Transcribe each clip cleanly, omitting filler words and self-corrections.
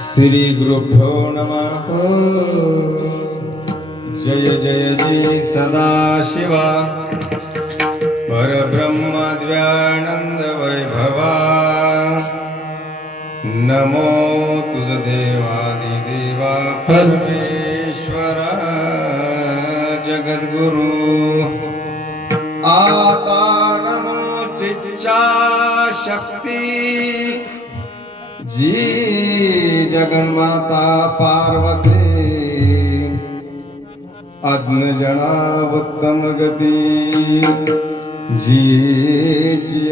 श्री गुरुभ्यो नमः। जय जय जय सदाशिवा परब्रह्माद्व्यानंद वैभवा। नमो तुझ देवादिदेवा परमेश्वरा जगद्गुरु। आता नमो चिच्चा शक्ती जी जगन्माता पार्वती। अज्ञजना उत्तम गती जी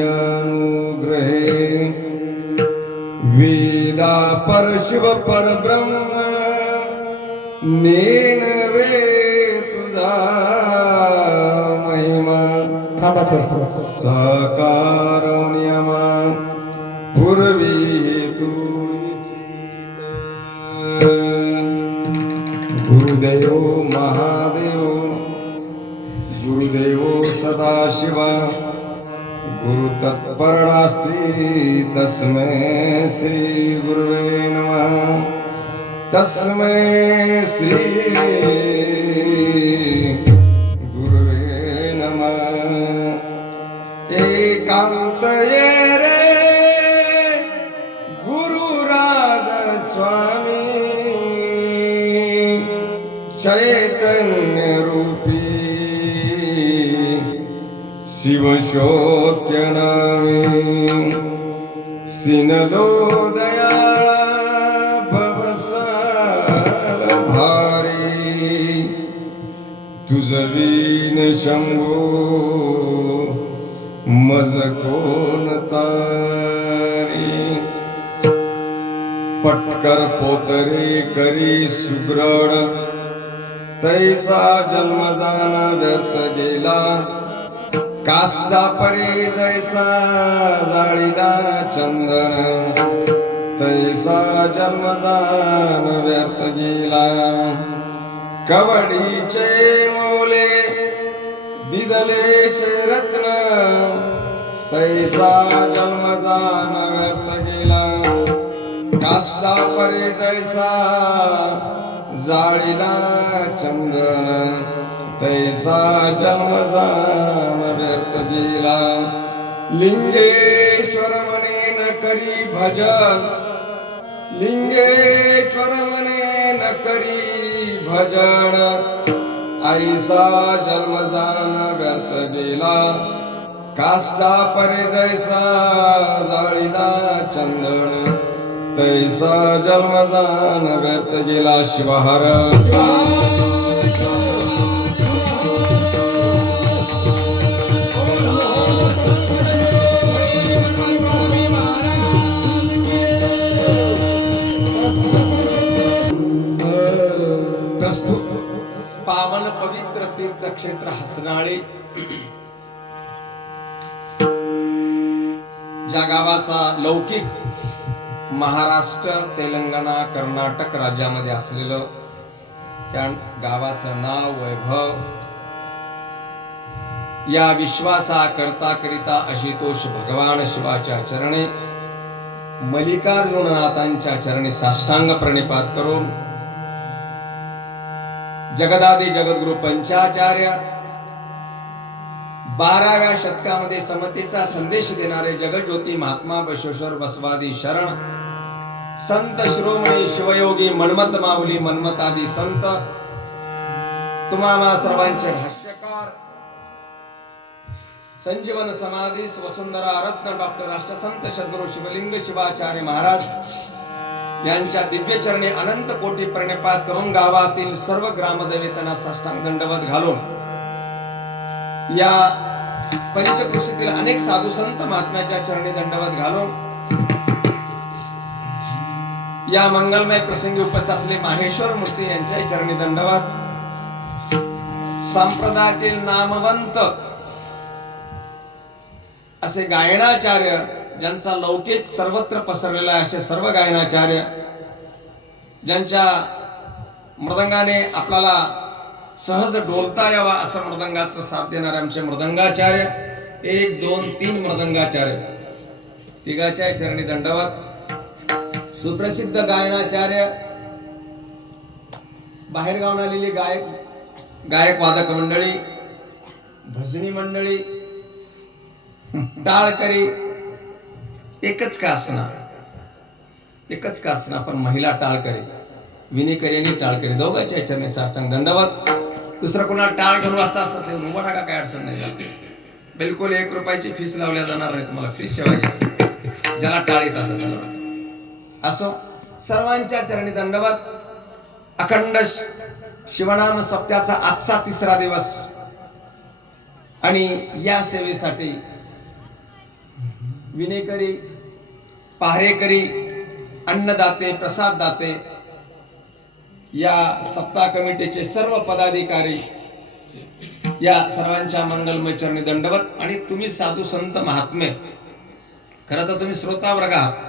अनुग्रहे। वेदा परशिव परब्रह्म नेनवे तुझा महिमा। सकारुण्यमा पूर्वी तू गुरुदेव महादेव गुरुदेव सदाशिवा। गुरु तत्परनास्ति तस्मै श्री गुरुवे नमः। तस्मै श्री गुरुवे नमः। एकांतये रे गुरुराज स्वामी चैतन्य रूपी शिवशोक्य नामे। सिनलो दयाळा भवसाल भारी। तुझवीन शंभो मज कोण तारी। पटकर पोतरे करी सुग्रड तैसा जन्म जाना व्यर्थ गेला। काष्टा परी जैसा जाळीला चंदन तैसा जन्म जान व्यर्थ गेला। कवडीचे मोले दिदलेचे रत्न तैसा जन्म जान व्यर्थ गेला। काष्टा परी जैसा जाळीला चंदन तैसा जन्म जान व्यर्थ गेला। लिंगेश्वर म्हणे न करी भजन लिंगेश्वर म्हणे न करी भजन। ऐसा जन्म जान व्यर्थ गेला। काष्टा परे जैसा जाळीला चंदन तैसा जन्म जान व्यर्थ गेला। शिवहर प्रस्तुत पावन पवित्र तीर्थक्षेत्र हसनाळे ज्या गावाचा लौकिक महाराष्ट्र तेलंगणा कर्नाटक राज्यामध्ये असलेलं त्या गावाचं नाव वैभव। या विश्वाचा करता करिता आशुतोष भगवान शिवाच्या चरणी मल्लिकार्जुननाथांच्या चरणी साष्टांग प्रणिपात करून जगदादी जगद्गुरु पंचाचार्य 12व्या शतकामध्ये समतेचा संदेश देणारे जगज्योती महात्मा बसवेश्वर बसवादी शरण संत शिरोमणी शिवयोगी मन्मथ माऊली मन्मथादी संत तुम्हा सर्वांचे भाष्यकार संजीवन समाधी वसुंधरा रत्न डॉक्टर राष्ट्रसंत सद्गुरु शिवलिंग शिवाचार्य महाराज यांच्या दिव्य चरणी अनंत कोटी प्रणिपात करून गावातील सर्व ग्रामदेवतांना साष्टांग दंडवत घालून या पंचक्रोशीतील अनेक साधू संत महात्म्याच्या चरणी दंडवत घालून या मंगलमय प्रसंगी उपस्थित असलेले माहेश्वर मूर्ती यांच्या चरणी दंडवत। संप्रदायातील नामवंत असे गायनाचार्य ज्यांचा लौकिक सर्वत्र पसरलेला आहे असे सर्व गायनाचार्य ज्यांच्या मृदंगाने आपल्याला सहज डोलता यावा असं मृदंगाचं साथ देणारे आमचे मृदंगाचार्य 1 2 3 मृदंगाचार्य तिघाच्या चरणी दंडवत। सुप्रसिद्ध गायनाचार्य, बाहेर गावून आलेली गायक वादक मंडळी, भजनी मंडळी, टाळकरी, एकच का असणार पण महिला टाळकरी, विनेकरी आणि टाळकरी दोघांच्या चरणी साष्टांग दंडवत. दुसरं कोणाला टाळ घेऊन वाजता असतात ते उभा टाका, काय अडचण नाही. बिलकुल 1 रुपयाची फीस लावल्या जाणार नाही तुम्हाला, फ्री सेवा आहे. ज्याला टाळ येत असत त्याला असो. सर्वांच्या चरणी दंडवत. अखंड शिवनाम सप्त्याचा आजचा 3रा दिवस आणि या सेवेसाठी विनेकरी, पहारेकरी, अन्नदाते, प्रसाददाते, या सप्ताह कमिटीचे सर्व पदाधिकारी, या सर्वांच्या मंगलमय चरणी दंडवत. आणि तुम्ही साधू संत महात्मे, खरं तर तुम्ही श्रोता वर्ग आहात.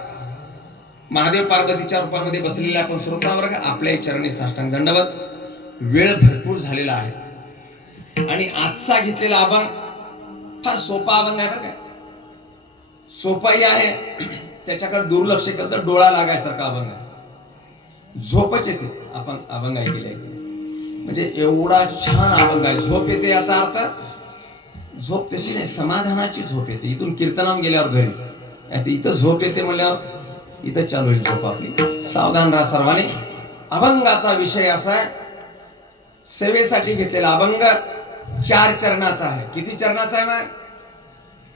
महादेव पार्वतीच्या रूपामध्ये बसलेले आपण श्रोता वर्ग, आपल्या चरणी साष्टांग दंडवत. वेळ भरपूर झालेला आहे आणि आजचा घेतलेला अभंग फार सोपा अभंग आहे बरं काय. सोपाही आहे, त्याच्याकडे दुर्लक्ष केलं तर डोळा लागायसारखा अभंग आहे. झोपच येते आपण अभंग ऐकले, म्हणजे एवढा छान अभंग आहे. झोप येते याचा अर्थ झोप तशी नाही, समाधानाची झोप येते. इथून कीर्तनाम गेल्यावर घरी, इथं झोप येते म्हणल्यावर इथं चालू होईल झोप आपली. सावधान राहा सर्वांनी. अभंगाचा विषय असा आहे, सेवेसाठी घेतलेला अभंग 4 चरणाचा आहे. किती चरणाचा आहे मग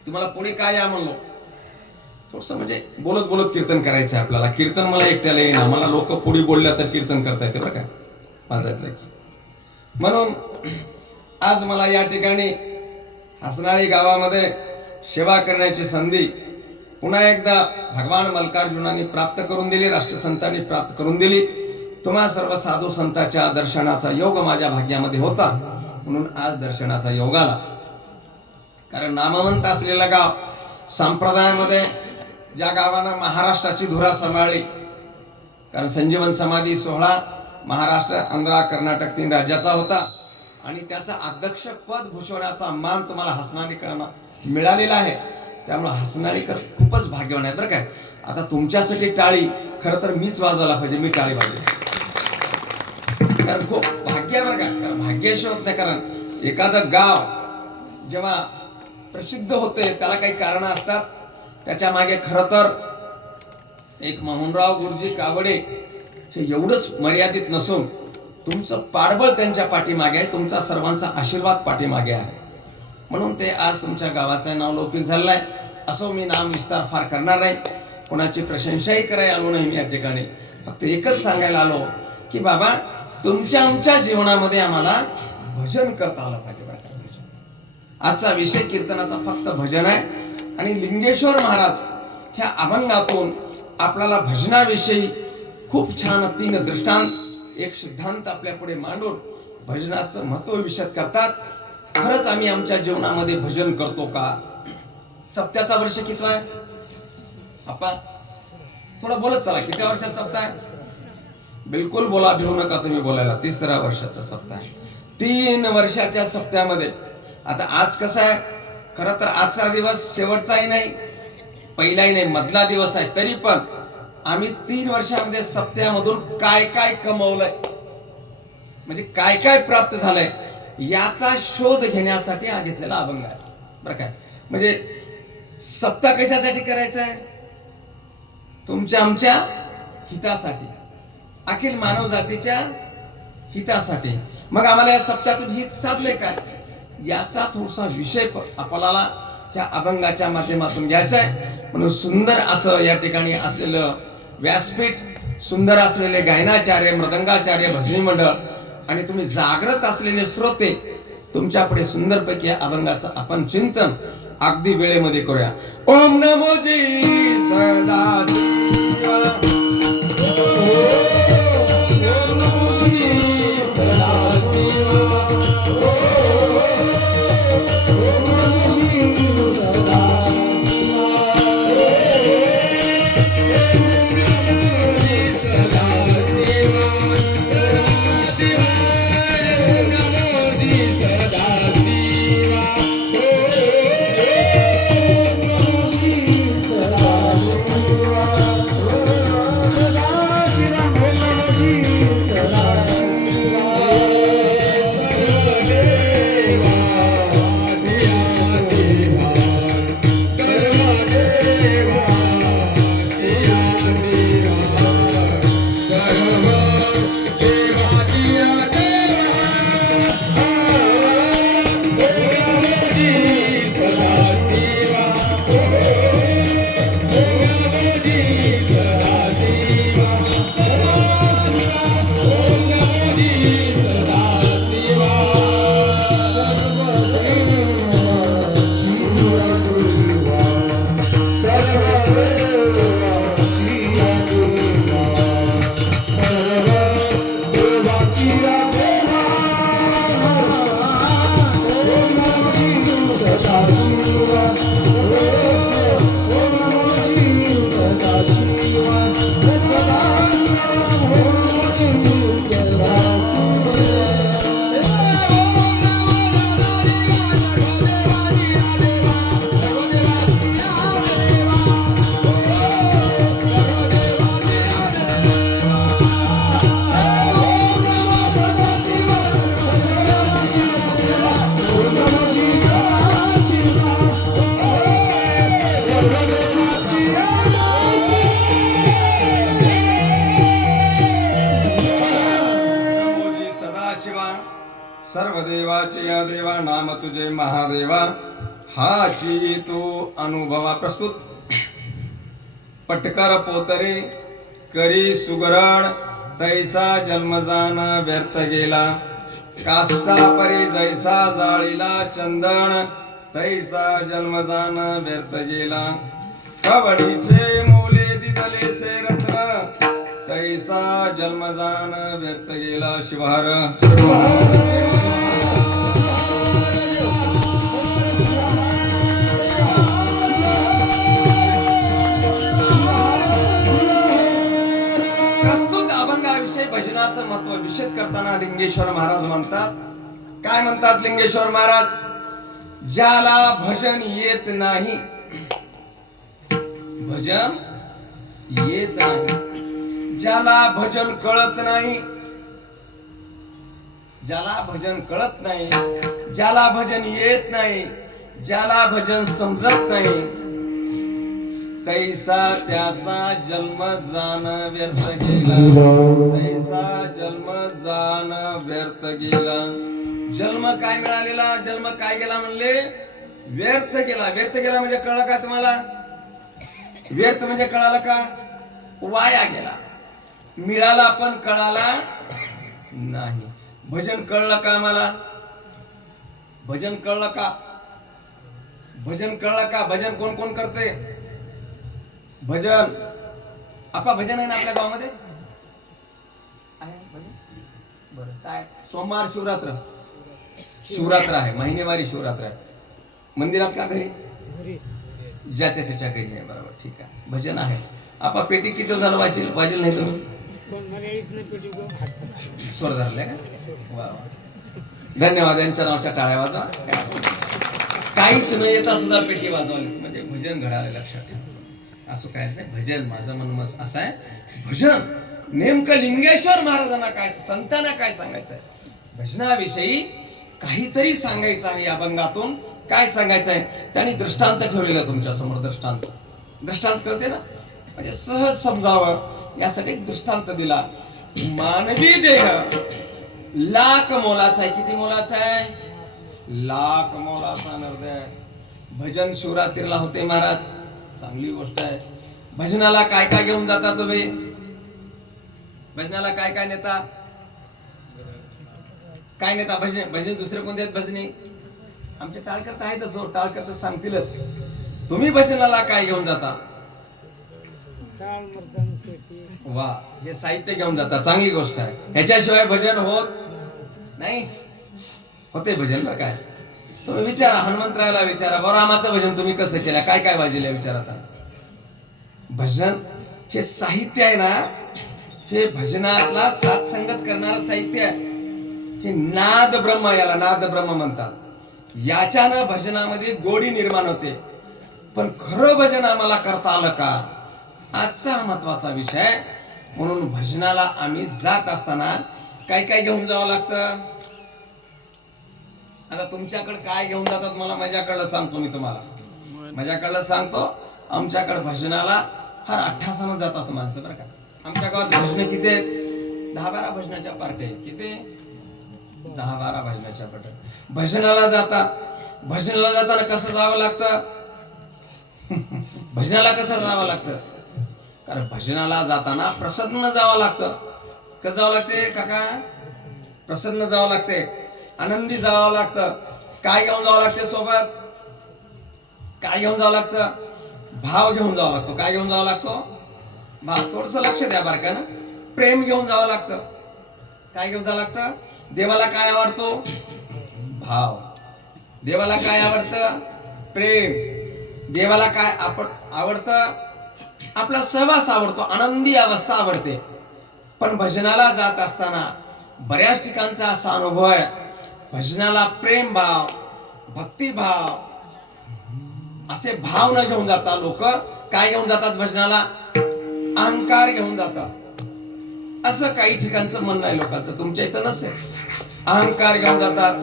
तुम्हाला पुढे काय या म्हणलो, थोडस म्हणजे बोलत बोलत कीर्तन करायचं आहे आपल्याला. कीर्तन मला एकट्याला येईना, मला लोक पुढे बोलल्या तर कीर्तन करता येते बरं काय, माझ्यातलंच. म्हणून आज मला या ठिकाणी हसनाळी गावामध्ये सेवा करण्याची संधी पुन्हा एकदा भगवान मल्लिकार्जुनाने प्राप्त करून दिली, राष्ट्रसंतांनी प्राप्त करून दिली. तुम्हा सर्व साधू संतांच्या दर्शनाचा योग माझ्या भाग्यामध्ये होता, म्हणून आज दर्शनाचा योग आला. कारण नामवंत असलेलं गाव, संप्रदायामध्ये ज्या गावानं महाराष्ट्राची धुरा सांभाळली, कारण संजीवन समाधी सोहळा महाराष्ट्र, आंध्र, कर्नाटक 3 राज्याचा होता आणि त्याचा अध्यक्ष पद भूषवण्याचा मान तुम्हाला हसनाळीकरांना मिळालेला आहे. त्यामुळे हसनाळीकर खूपच भाग्यवान आहेत बरं काय. आता तुमच्यासाठी टाळी खरं तर मीच वाजवायला पाहिजे, मी टाळी वाजवली, कारण खूप भाग्य आहे बरं का. कारण भाग्याशिवाय होत नाही. कारण एखादं गाव जेव्हा प्रसिद्ध होते त्याला काही कारण असतात. त्याच्या मागे खरं तर एक मोहनराव गुरुजी कावडे हे एवढंच मर्यादित नसून तुमचं पाठबळ त्यांच्या पाठीमागे आहे, तुमचा सर्वांचा आशीर्वाद पाठीमागे आहे. म्हणून ते आज तुमच्या गावाचं नाव लौकिक झालेलं आहे. असो, मी नाम विस्तार फार करणार नाही, कोणाची प्रशंसाही करायला आलो नाही. मी या ठिकाणी फक्त एकच सांगायला आलो की बाबा तुमच्या आमच्या जीवनामध्ये आम्हाला भजन करता आलं पाहिजे. आजचा विषय कीर्तनाचा फक्त भजन आहे आणि लिंगेश्वर महाराज ह्या अभंगातून आपल्याला भजनाविषयी खूप छान 3 दृष्टांत, एक सिद्धांत आपल्या पुढे मांडून भजनाचं महत्व विशद करतात. खरंच आम्ही आमच्या जीवनामध्ये भजन करतो का? सप्त्याचा वर्ष कितवा आहे आपण थोडं बोलत चला. किती वर्षाचा सप्ताह आहे? बिलकुल बोला, भिवू नका तुम्ही बोलायला. 3रा वर्षाचा सप्ताह आहे. 3 वर्षाच्या सप्त्यामध्ये आता आज कसं आहे, खरं तर आजचा दिवस शेवटचाही नाही, पहिलाही नाही, मधला दिवस आहे. तरी पण आम्ही 3 वर्षामध्ये सप्त्यामधून काय काय कमवलंय, म्हणजे काय काय प्राप्त झालंय याचा शोध घेण्यासाठी हा घेतलेला अभंग आहे बरं काय. म्हणजे सप्ताह कशासाठी करायचा आहे? तुमच्या आमच्या हितासाठी, अखिल मानव जातीच्या हितासाठी. मग आम्हाला या सप्त्यातून हित साधले काय याचा थोडासा विषय आपल्याला या अभंगाच्या माध्यमातून घ्यायचा आहे. म्हणून सुंदर असं या ठिकाणी असलेलं व्यासपीठ, सुंदर असलेले गायनाचार्य, मृदंगाचार्य, भजनी मंडळ आणि तुम्ही जागृत असलेले श्रोते, तुमच्यापुढे सुंदरपैकी या अभंगाचं आपण चिंतन अगदी वेळेमध्ये करूया. ओम नमो जी सदा हाची तो अनुभवा. प्रस्तुत पटकर पोतरे करी सुगरण तैसा जन्मजान व्यर्थ गेला. काष्टा परी जैसा जाळीला चंदन तैसा जन्मजान व्यर्थ गेला. कवडीचे मोले दिदले से रत्न तैसा जन्मजान व्यर्थ गेला. शिवहार प्रस्तुत अभंगाविषयी भजनाचं महत्व विशद करताना लिंगेश्वर महाराज म्हणतात. काय म्हणतात लिंगेश्वर महाराज? ज्याला भजन येत नाही, भजन येत नाही, ज्याला भजन कळत नाही, ज्याला भजन कळत नाही, ज्याला भजन येत नाही, ज्याला भजन समजत नाही, तैसा त्याचा जन्म जाण व्यर्थ गेला. तैसा जन्म जाण व्यर्थ गेला. जन्म काय मिळालेला, जन्म काय गेला म्हणले? व्यर्थ गेला. व्यर्थ गेला म्हणजे कळलं का तुम्हाला? व्यर्थ म्हणजे कळालं का? वाया गेला. मिळाला पण कळाला नाही. भजन कळलं का आम्हाला? भजन कळलं का? भजन कळलं का? भजन कोण कोण करते भजन? आपा भजन आहे ना आपल्या गावामध्ये? बरं काय? सोमवार शिवरात्र, शिवरात्र आहे, महिनेवारी शिवरात्र आहे. मंदिरात का घरी? ज्याच्या त्याच्या घरी नाही. बरोबर, ठीक आहे. भजन आहे. आपा पेटी किती झालं वाजेल? वाजेल नाही तुम्ही स्वर धरले का? वा वा, धन्यवाद. यांच्या नावाच्या टाळ्या वाजवा. काहीच न येता सुद्धा पेटी वाजवली म्हणजे भजन घडाले. लक्षात ठेवा. असं काय नाही. भजन माझं मनमस असं आहे. भजन नेमकं लिंगेश्वर महाराजांना काय, संतांना काय सांगायचं आहे? भजनाविषयी काहीतरी सांगायचं आहे. अभंगातून काय सांगायचं आहे? त्यांनी दृष्टांत ठेवलेला तुमच्या समोर. दृष्टांत, दृष्टांत कळते ना, म्हणजे सहज समजावं यासाठी एक दृष्टांत दिला. मानवी देह लाख मोलाचा आहे. किती मोलाचा आहे? लाख मोलाचा नव्हे. भजन शिवरात्रीला होते महाराज, चांगली गोष्ट आहे. भजनाला काय काय घेऊन जाता तुम्ही? भजनाला काय काय नेता? काय नेता? भजन, भजन दुसरे कोणते आहेत भजनी? आमचे टाळकर्त आहेत, जो टाळकर्त सांगतीलच. तुम्ही भजनाला काय घेऊन जाता? वा, हे साहित्य घेऊन जाता, चांगली गोष्ट आहे. ह्याच्याशिवाय भजन होत नाही. होते भजन बरं काय? तुम्ही विचारा, हनुमंतरायाला विचारा, बरं रामाचं भजन तुम्ही कसं केलं, काय काय वाजले विचारता. भजन हे साहित्य आहे ना, हे भजनातला साथ संगत करणारं साहित्य आहे. हे नाद ब्रह्म, याला नाद ब्रह्म म्हणतात. याच्यानं भजनामध्ये गोडी निर्माण होते. पण खरं भजन आम्हाला करता आलं का, आजचा महत्वाचा विषय. म्हणून भजनाला आम्ही जात असताना काय काय घेऊन जावं लागतं? आता तुमच्याकडे काय घेऊन जातात मला माझ्याकडलं सांगतो. मी तुम्हाला माझ्याकडलं सांगतो. आमच्याकडे भजनाला फार अठ्ठासानं जातात माणसं बरं का. आमच्या गावात भजन किती आहेत? 10-12 भजनाच्या पार्ट्या आहेत. किती? 10-12 भजनाच्या पार्ट्या. भजनाला जाता, भजनाला जाताना कसं जावं लागतं? भजनाला कसं जावं लागतं? कारण भजनाला जाताना प्रसन्न जावं लागतं. कसं जावं लागते काका? प्रसन्न जावं लागते, आनंदी जावं लागतं. काय घेऊन जावं लागते सोबत? काय घेऊन जावं लागतं? भाव घेऊन जावं लागतो. काय घेऊन जावं लागतो? भाव. थोडस लक्ष द्या बरं का ना. प्रेम घेऊन जावं लागतं. काय घेऊन जावं लागतं? देवाला काय आवडतो? भाव. देवाला काय आवडतं? प्रेम. देवाला काय आवडतं? आपला सहवास आवडतो, आनंदी अवस्था आवडते. पण भजनाला जात असताना बऱ्याच ठिकाणचा असा अनुभव आहे, भजनाला प्रेम भाव, भक्तिभाव असे भाव न घेऊन जाता लोक काय घेऊन जातात? भजनाला अहंकार घेऊन जातात. असं काही ठिकाणचं म्हणणं आहे लोकांचं. तुमच्या इथं नसेल. अहंकार घेऊन जातात.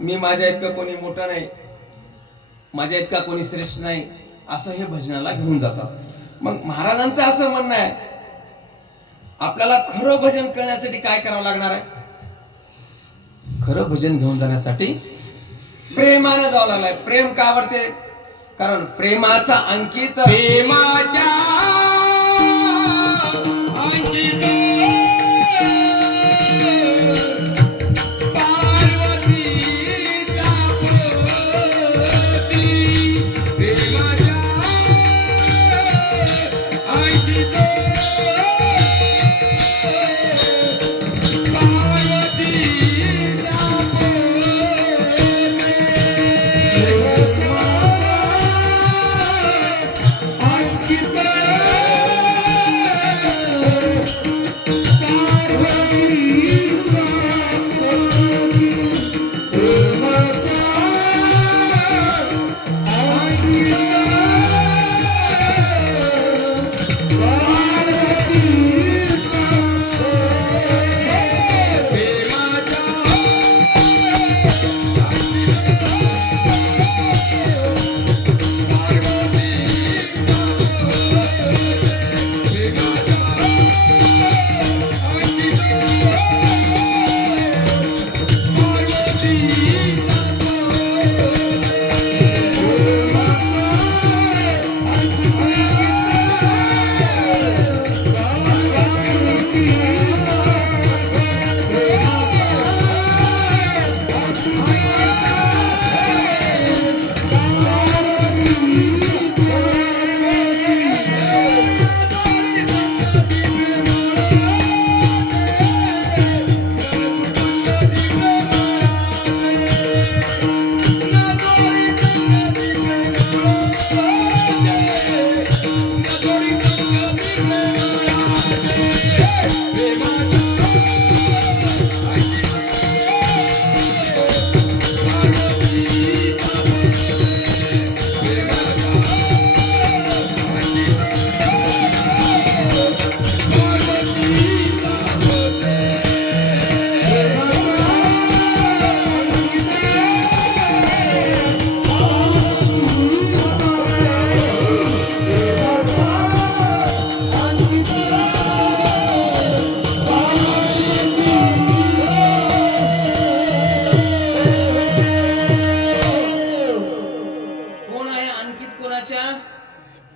मी माझ्या इतकं कोणी मोठं नाही, माझ्या इतका कोणी श्रेष्ठ नाही, असं हे भजनाला घेऊन जातात. मग महाराजांचं असं म्हणणं आहे, आपल्याला खरं भजन करण्यासाठी काय करावं लागणार आहे? खरं भजन घेऊन जाण्यासाठी प्रेमानं जावं लागलाय. प्रेम का आवडते? कारण प्रेमाचा अंकित प्रेमाच्या अंकित पार्वतीचा पती. प्रेमाच्या अंकित पार्वतीचा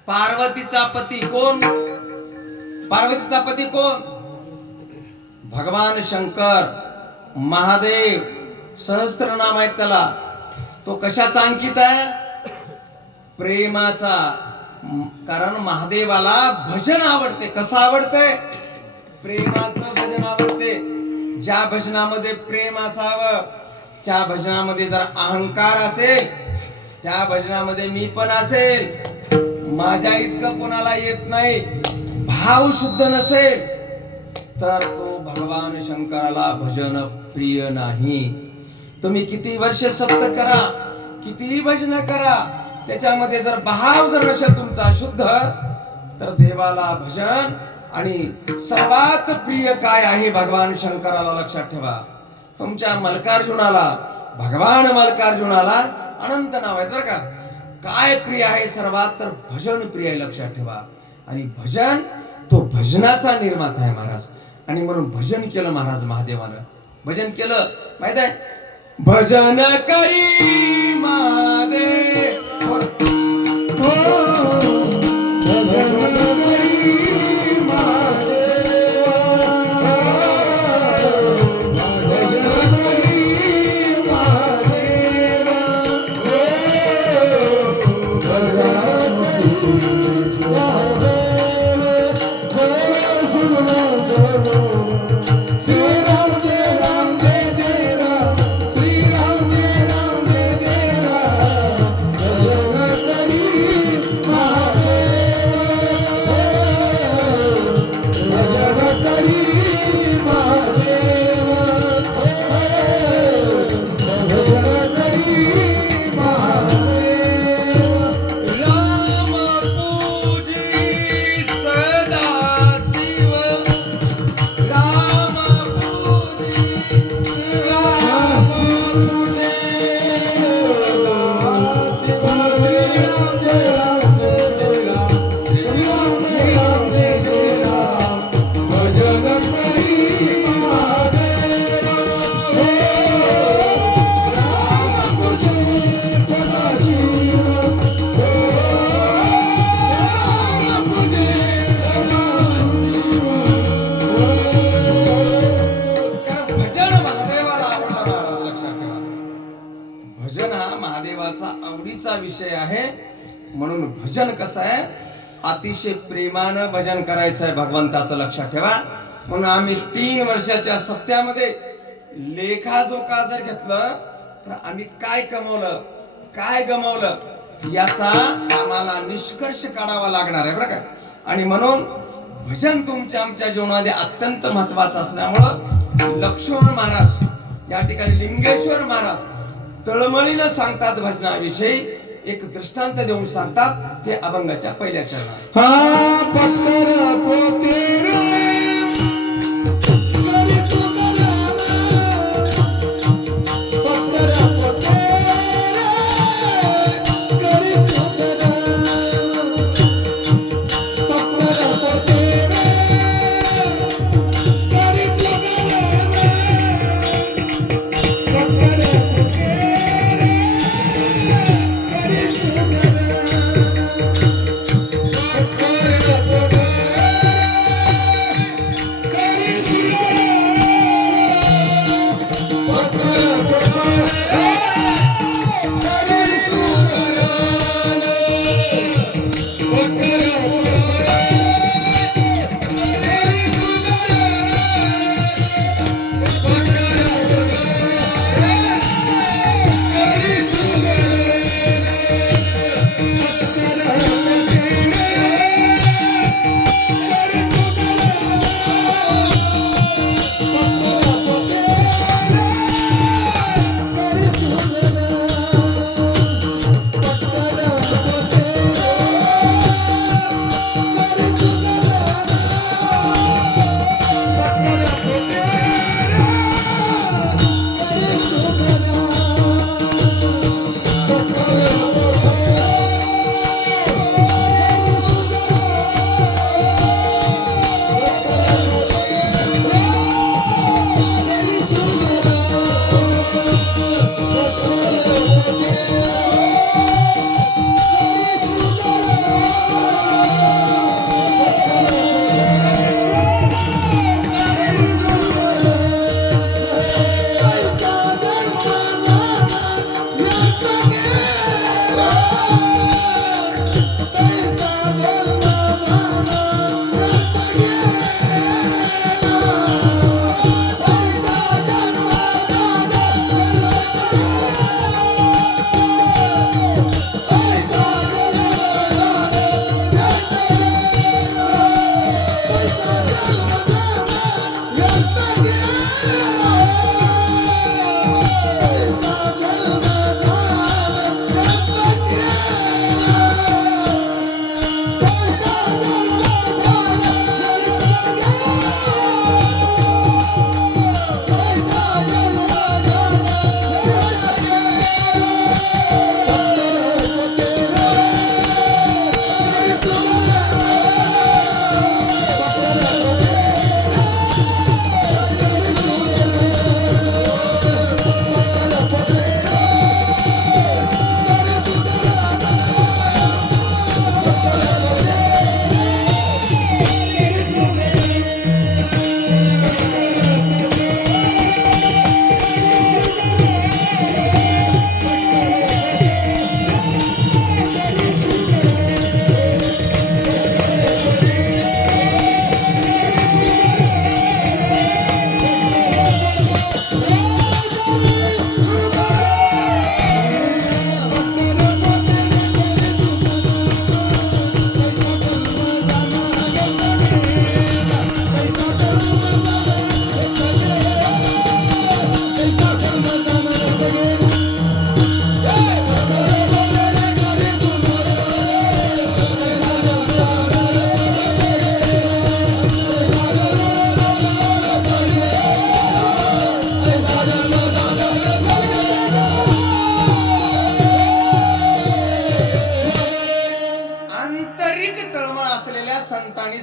पार्वतीचा पती कोण? पार्वतीचा पती कोण? भगवान शंकर, महादेव. सहस्त्र नाम आहेत त्याला. तो कशाचा अंकित आहे? प्रेमाचा. कारण महादेवाला भजन आवडते. कसं आवडते? प्रेमाचं भजन आवडते. ज्या भजनामध्ये प्रेम असावं, त्या भजनामध्ये जर अहंकार असेल, त्या भजनामध्ये मी पण असेल, माझ्या इतकं कोणाला येत नाही, भाव शुद्ध नसेल, तर तो भगवान शंकराला भजन प्रिय नाही. तुम्ही किती वर्ष सप्त करा, कितीही भजन करा, त्याच्यामध्ये जर भाव जर नसेल तुमचा शुद्ध, तर देवाला भजन आणि सर्वात प्रिय काय आहे भगवान शंकराला लक्षात ठेवा. तुमच्या मल्लिकार्जुनाला, भगवान मल्लिकार्जुनाला अनंत नाव आहेत बरं का. काय प्रिय आहे सर्वात? तर भजन प्रिय आहे, लक्षात ठेवा. आणि भजन तो भजनाचा निर्माता आहे महाराज. आणि म्हणून भजन केलं महाराज महादेवानं. भजन केलं माहित आहे? भजन करी महादेव म्हणून भजन कसं आहे, अतिशय प्रेमानं भजन करायचं आहे भगवंताचं, लक्षात ठेवा. म्हणून आम्ही 3 वर्षाच्या सप्त्यामध्ये लेखाजोखा जर घेतलं तर आम्ही काय कमवलं काय गमावलं याचा आम्हाला निष्कर्ष काढावा लागणार आहे बरं का. आणि म्हणून भजन तुमच्या आमच्या जीवनामध्ये अत्यंत महत्वाचं असल्यामुळं लक्ष्मण महाराज या ठिकाणी लिंगेश्वर महाराज तळमळीनं सांगतात भजनाविषयी, एक दृष्टांत देऊन सांगतात. ते अभंगाच्या पहिल्या चरणात. हा पत्तर पोते रे करी सुगराना, पत्तर पोते रे करी सुगराना, पत्तर पोते रे करी सुगराना, पत्तर पोते रे करी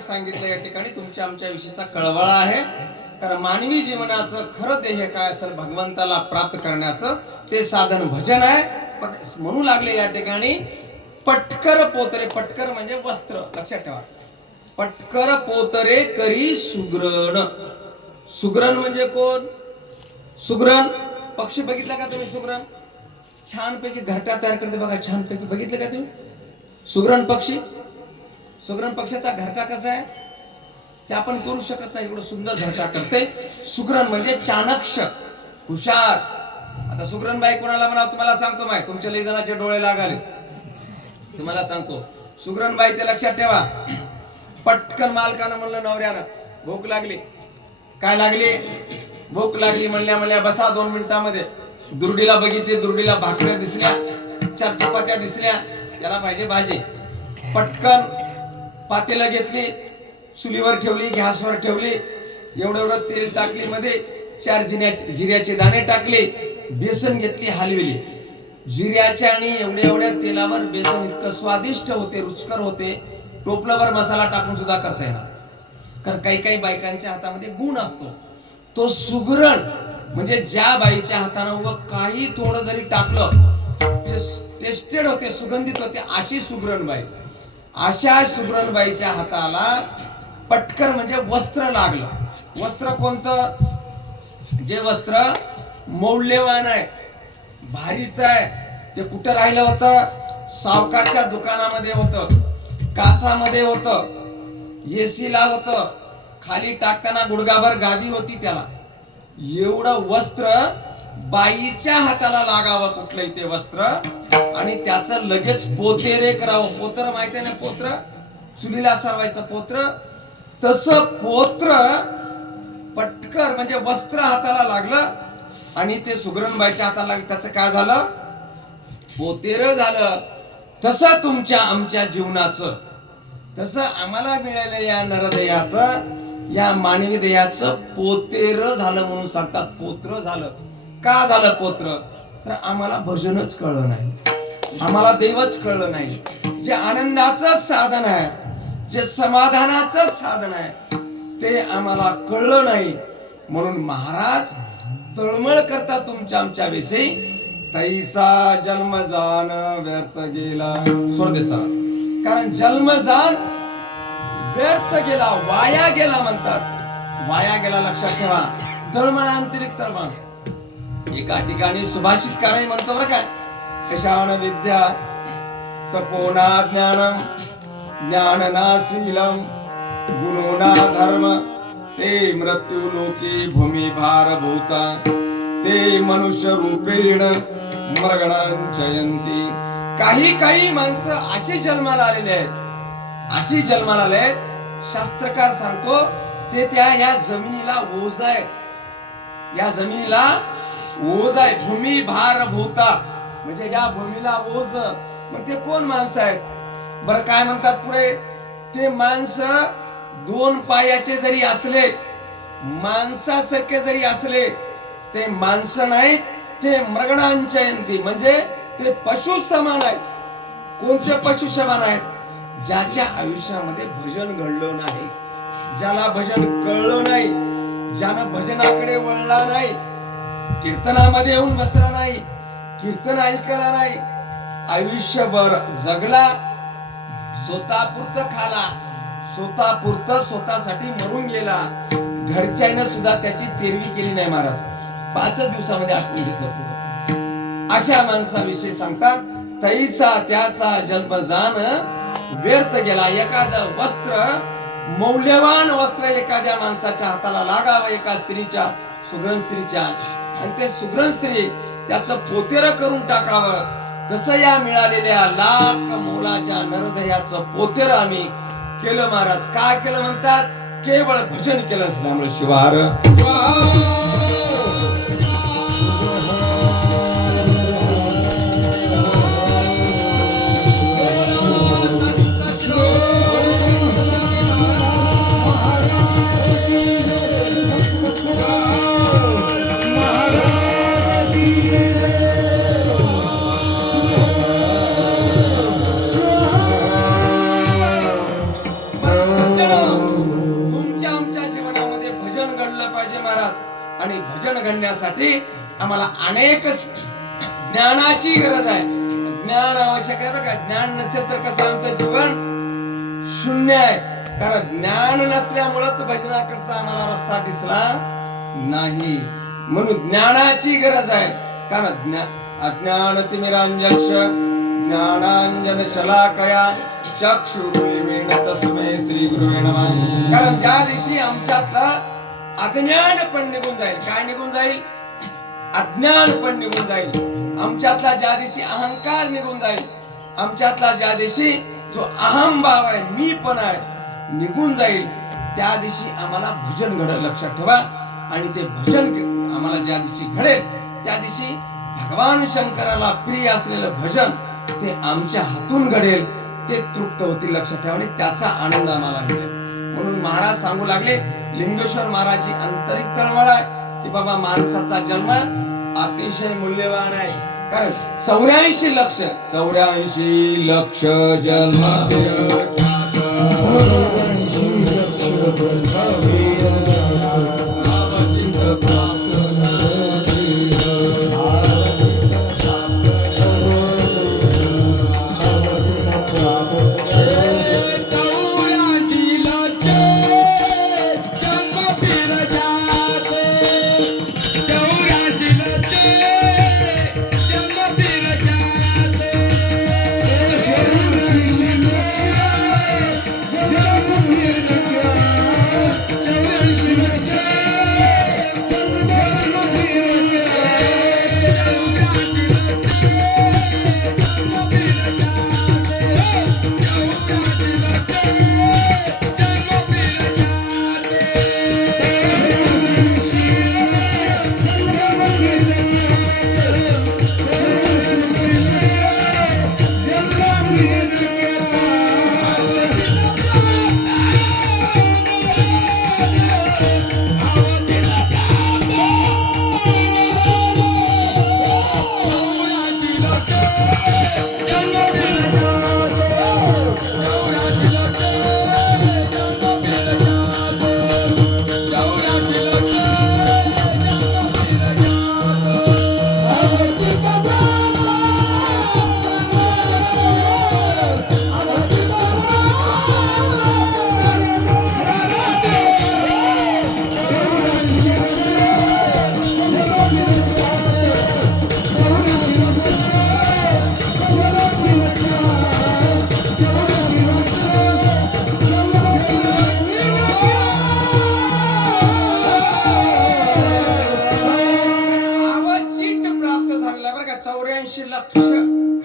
सांगितलं या ठिकाणी तुमच्या आमच्या विषयीचा कळवळा आहे. कारण मानवी जीवनाचं खरं ध्येय काय असेल, भगवंताला प्राप्त करण्याचं ते साधन भजन आहे. म्हणू लागले या ठिकाणी पटकर पोतरे. पटकर म्हणजे वस्त्र, लक्षात ठेवा. पटकर पोतरे करी सुग्रण. सुग्रण म्हणजे कोण? सुग्रण पक्षी बघितला का तुम्ही? सुग्रण छानपैकी घरटा तयार करते बघा, छानपैकी बघितलं का तुम्ही? सुगरण पक्षी, सुगरण पक्षाचा घरटा कसा आहे ते आपण करू शकत नाही, एवढं सुंदर घरटा करते. सुगरण म्हणजे चाणक्य, हुशार. आता सुगरण बाई कोणाला म्हणा तुम्हाला सांगतो, माय तुमच्या लई जणांचे डोळे लागाले, तुम्हाला सांगतो सुगरण बाई ते लक्षात ठेवा. पटकन मालकानं म्हणलं नवऱ्यानं भूक लागली, काय लागली, भूक लागली म्हणल्या बसा 2 मिनिटांमध्ये. दुर्डीला बघितली, दुर्डीला भाकऱ्या दिसल्या, 4 चपात्या दिसल्या, त्याला पाहिजे भाजी. पटकन पातेलं घेतली, चुलीवर ठेवली, गॅसवर ठेवली, एवढं तेल टाकली, मध्ये 4 जिऱ्याचे दाणे टाकले, बेसन घेतली, हलविली. जिऱ्याच्या आणि एवढ्या तेलावर बेसन इतकं स्वादिष्ट होते, रुचकर होते, टोपल्यावर मसाला टाकून सुद्धा करता येणार. कारण काही बायकांच्या हातामध्ये गुण असतो, तो सुगरण म्हणजे ज्या बाईच्या हातानं व काही थोडं जरी टाकलं टेस्टेड होते, सुगंधित होते, अशी सुगरण बाई. अशा सुगरण बाईच्या हाताला पटकर म्हणजे वस्त्र लागलं. वस्त्र कोणतं, जे वस्त्र मौल्यवान आहे, भारीचं आहे, ते कुठं राहिलं होतं, सावकारच्या दुकानामध्ये होतं, काचामध्ये होतं, एसी ला होतं, खाली टाकताना गुडगाभर गादी होती त्याला. एवढं वस्त्र बाईच्या हाताला लागावं कुठलंही ते वस्त्र, आणि त्याचं लगेच पोतेरे करावं. पोत्र माहिती आहे ना, पोत्र चुलीला सरवायचं पोत्र, तसं पोत्र पटकर म्हणजे वस्त्र हाताला लागलं आणि ते सुगरणबाईच्या हाताला लागलं. त्याचं काय झालं, पोतेर झालं. तसं तुमच्या आमच्या जीवनाचं, तसं आम्हाला मिळालेलं या नरदेहाचं, या मानवी देहाचं पोतेर झालं म्हणून सांगतात. पोत्र झालं, का झालं पोत्र, तर आम्हाला भजनच कळलं नाही, आम्हाला देवच कळलं नाही. जे आनंदाचं साधन आहे, जे समाधानाचं साधन आहे, ते आम्हाला कळलं नाही. म्हणून महाराज तळमळ करतात तुमच्या आमच्या विषयी. तैसा जन्मजान व्यर्थ गेला, सोडदेचा. कारण जन्मजान व्यर्थ गेला, वाया गेला म्हणतात. वाया गेला लक्षात ठेवा. तळमळ आंतरिक तळमळ. एका ठिकाणी सुभाषितकारही म्हणतो बरं काय, कशान विद्या तपोना ज्ञानम ज्ञाननाशीलम गुणोना धर्म ते मृत्यू लोके भूमी भारभूता ते मनुष्य रूपेण मृगणांचयंती. काही माणसं अशी जन्माला आलेले आहेत, अशी जन्माला आले आहेत, शास्त्रकार सांगतो ते या जमिनीला ओझ आहे, या जमिनीला ओझ आहे. भूमी भारभूता म्हणजे या भूमीला ओझ. मग ते कोण माणसं आहेत बरं, काय म्हणतात पुढे, ते माणसं 2 पायाचे जरी असले, माणसासारखे जरी असले, ते माणसं नाहीत, ते मृगणांचयंती म्हणजे ते पशु समान आहेत. कोणते पशु समान आहेत, ज्याच्या आयुष्यामध्ये भजन घडलं नाही, ज्याला भजन कळलं नाही, ज्यानं भजनाकडे वळला नाही, कीर्तनामध्ये येऊन बसला नाही, कीर्तन ऐकला नाही, आयुष्यभर जगला, स्वतःपुरतं खाला, स्वतःपुरतं स्वतःसाठी मरून गेला, घरच्यानं सुद्धा त्याची तेरवी केली नाही. महाराज 5 दिवसामध्ये आठवून घेतलं. अशा माणसाविषयी सांगतात, तैसा त्याचा जन्मजान व्यर्थ गेला. एखादं वस्त्र, मौल्यवान वस्त्र एखाद्या माणसाच्या हाताला लागावं, एका स्त्रीच्या, सुगरण स्त्रीच्या, आणि ते सुगरण स्त्री त्याचं पोतेर करून टाकावं. तसं या मिळालेल्या लाख मोलाच्या नरदेहाचं पोतेर आम्ही केलं. महाराज काय केलं म्हणतात, केवळ भजन केलं असल्यामुळे शिवार. आणि भजन घडण्यासाठी आम्हाला अनेक ज्ञानाची गरज आहे. ज्ञान आवश्यक आहे बरं का. ज्ञान नसेल तर कसं आमचं जीवन शून्य आहे. कारण ज्ञान नसल्यामुळेच भजनाकडचा आम्हाला रस्ता दिसला नाही. म्हणून ज्ञानाची गरज आहे. कारण अज्ञान तिमिरांजस्य ज्ञानांजन शलाकया चक्षुरुन्मीलितं तस्मै श्री गुरुवे नमः. कारण ज्या दिवशी आमच्यातला अज्ञान पण निघून जाईल. काय निघून जाईल? अज्ञान पण निघून जाईल. आमच्यातला ज्या दिवशी अहंकार निघून जाईल, आमच्यातला ज्या दिवशी जो अहम भाव आहे, मी पण आहे, निघून जाईल, त्या दिवशी आम्हाला भजन घडेल. लक्षात ठेवा. आणि ते भजन आम्हाला ज्या दिवशी घडेल, त्या दिवशी भगवान शंकराला प्रिय असलेलं भजन ते आमच्या हातून घडेल. ते तृप्त होतील. लक्षात ठेवा. आणि त्याचा आनंद आम्हाला मिळेल. म्हणून महाराज सांगू लागले, लिंगेश्वर महाराजची आंतरिक तळमळ आहे की बाबा माणसाचा जन्म अतिशय मूल्यवान आहे. कारण 84 लक्ष जन्म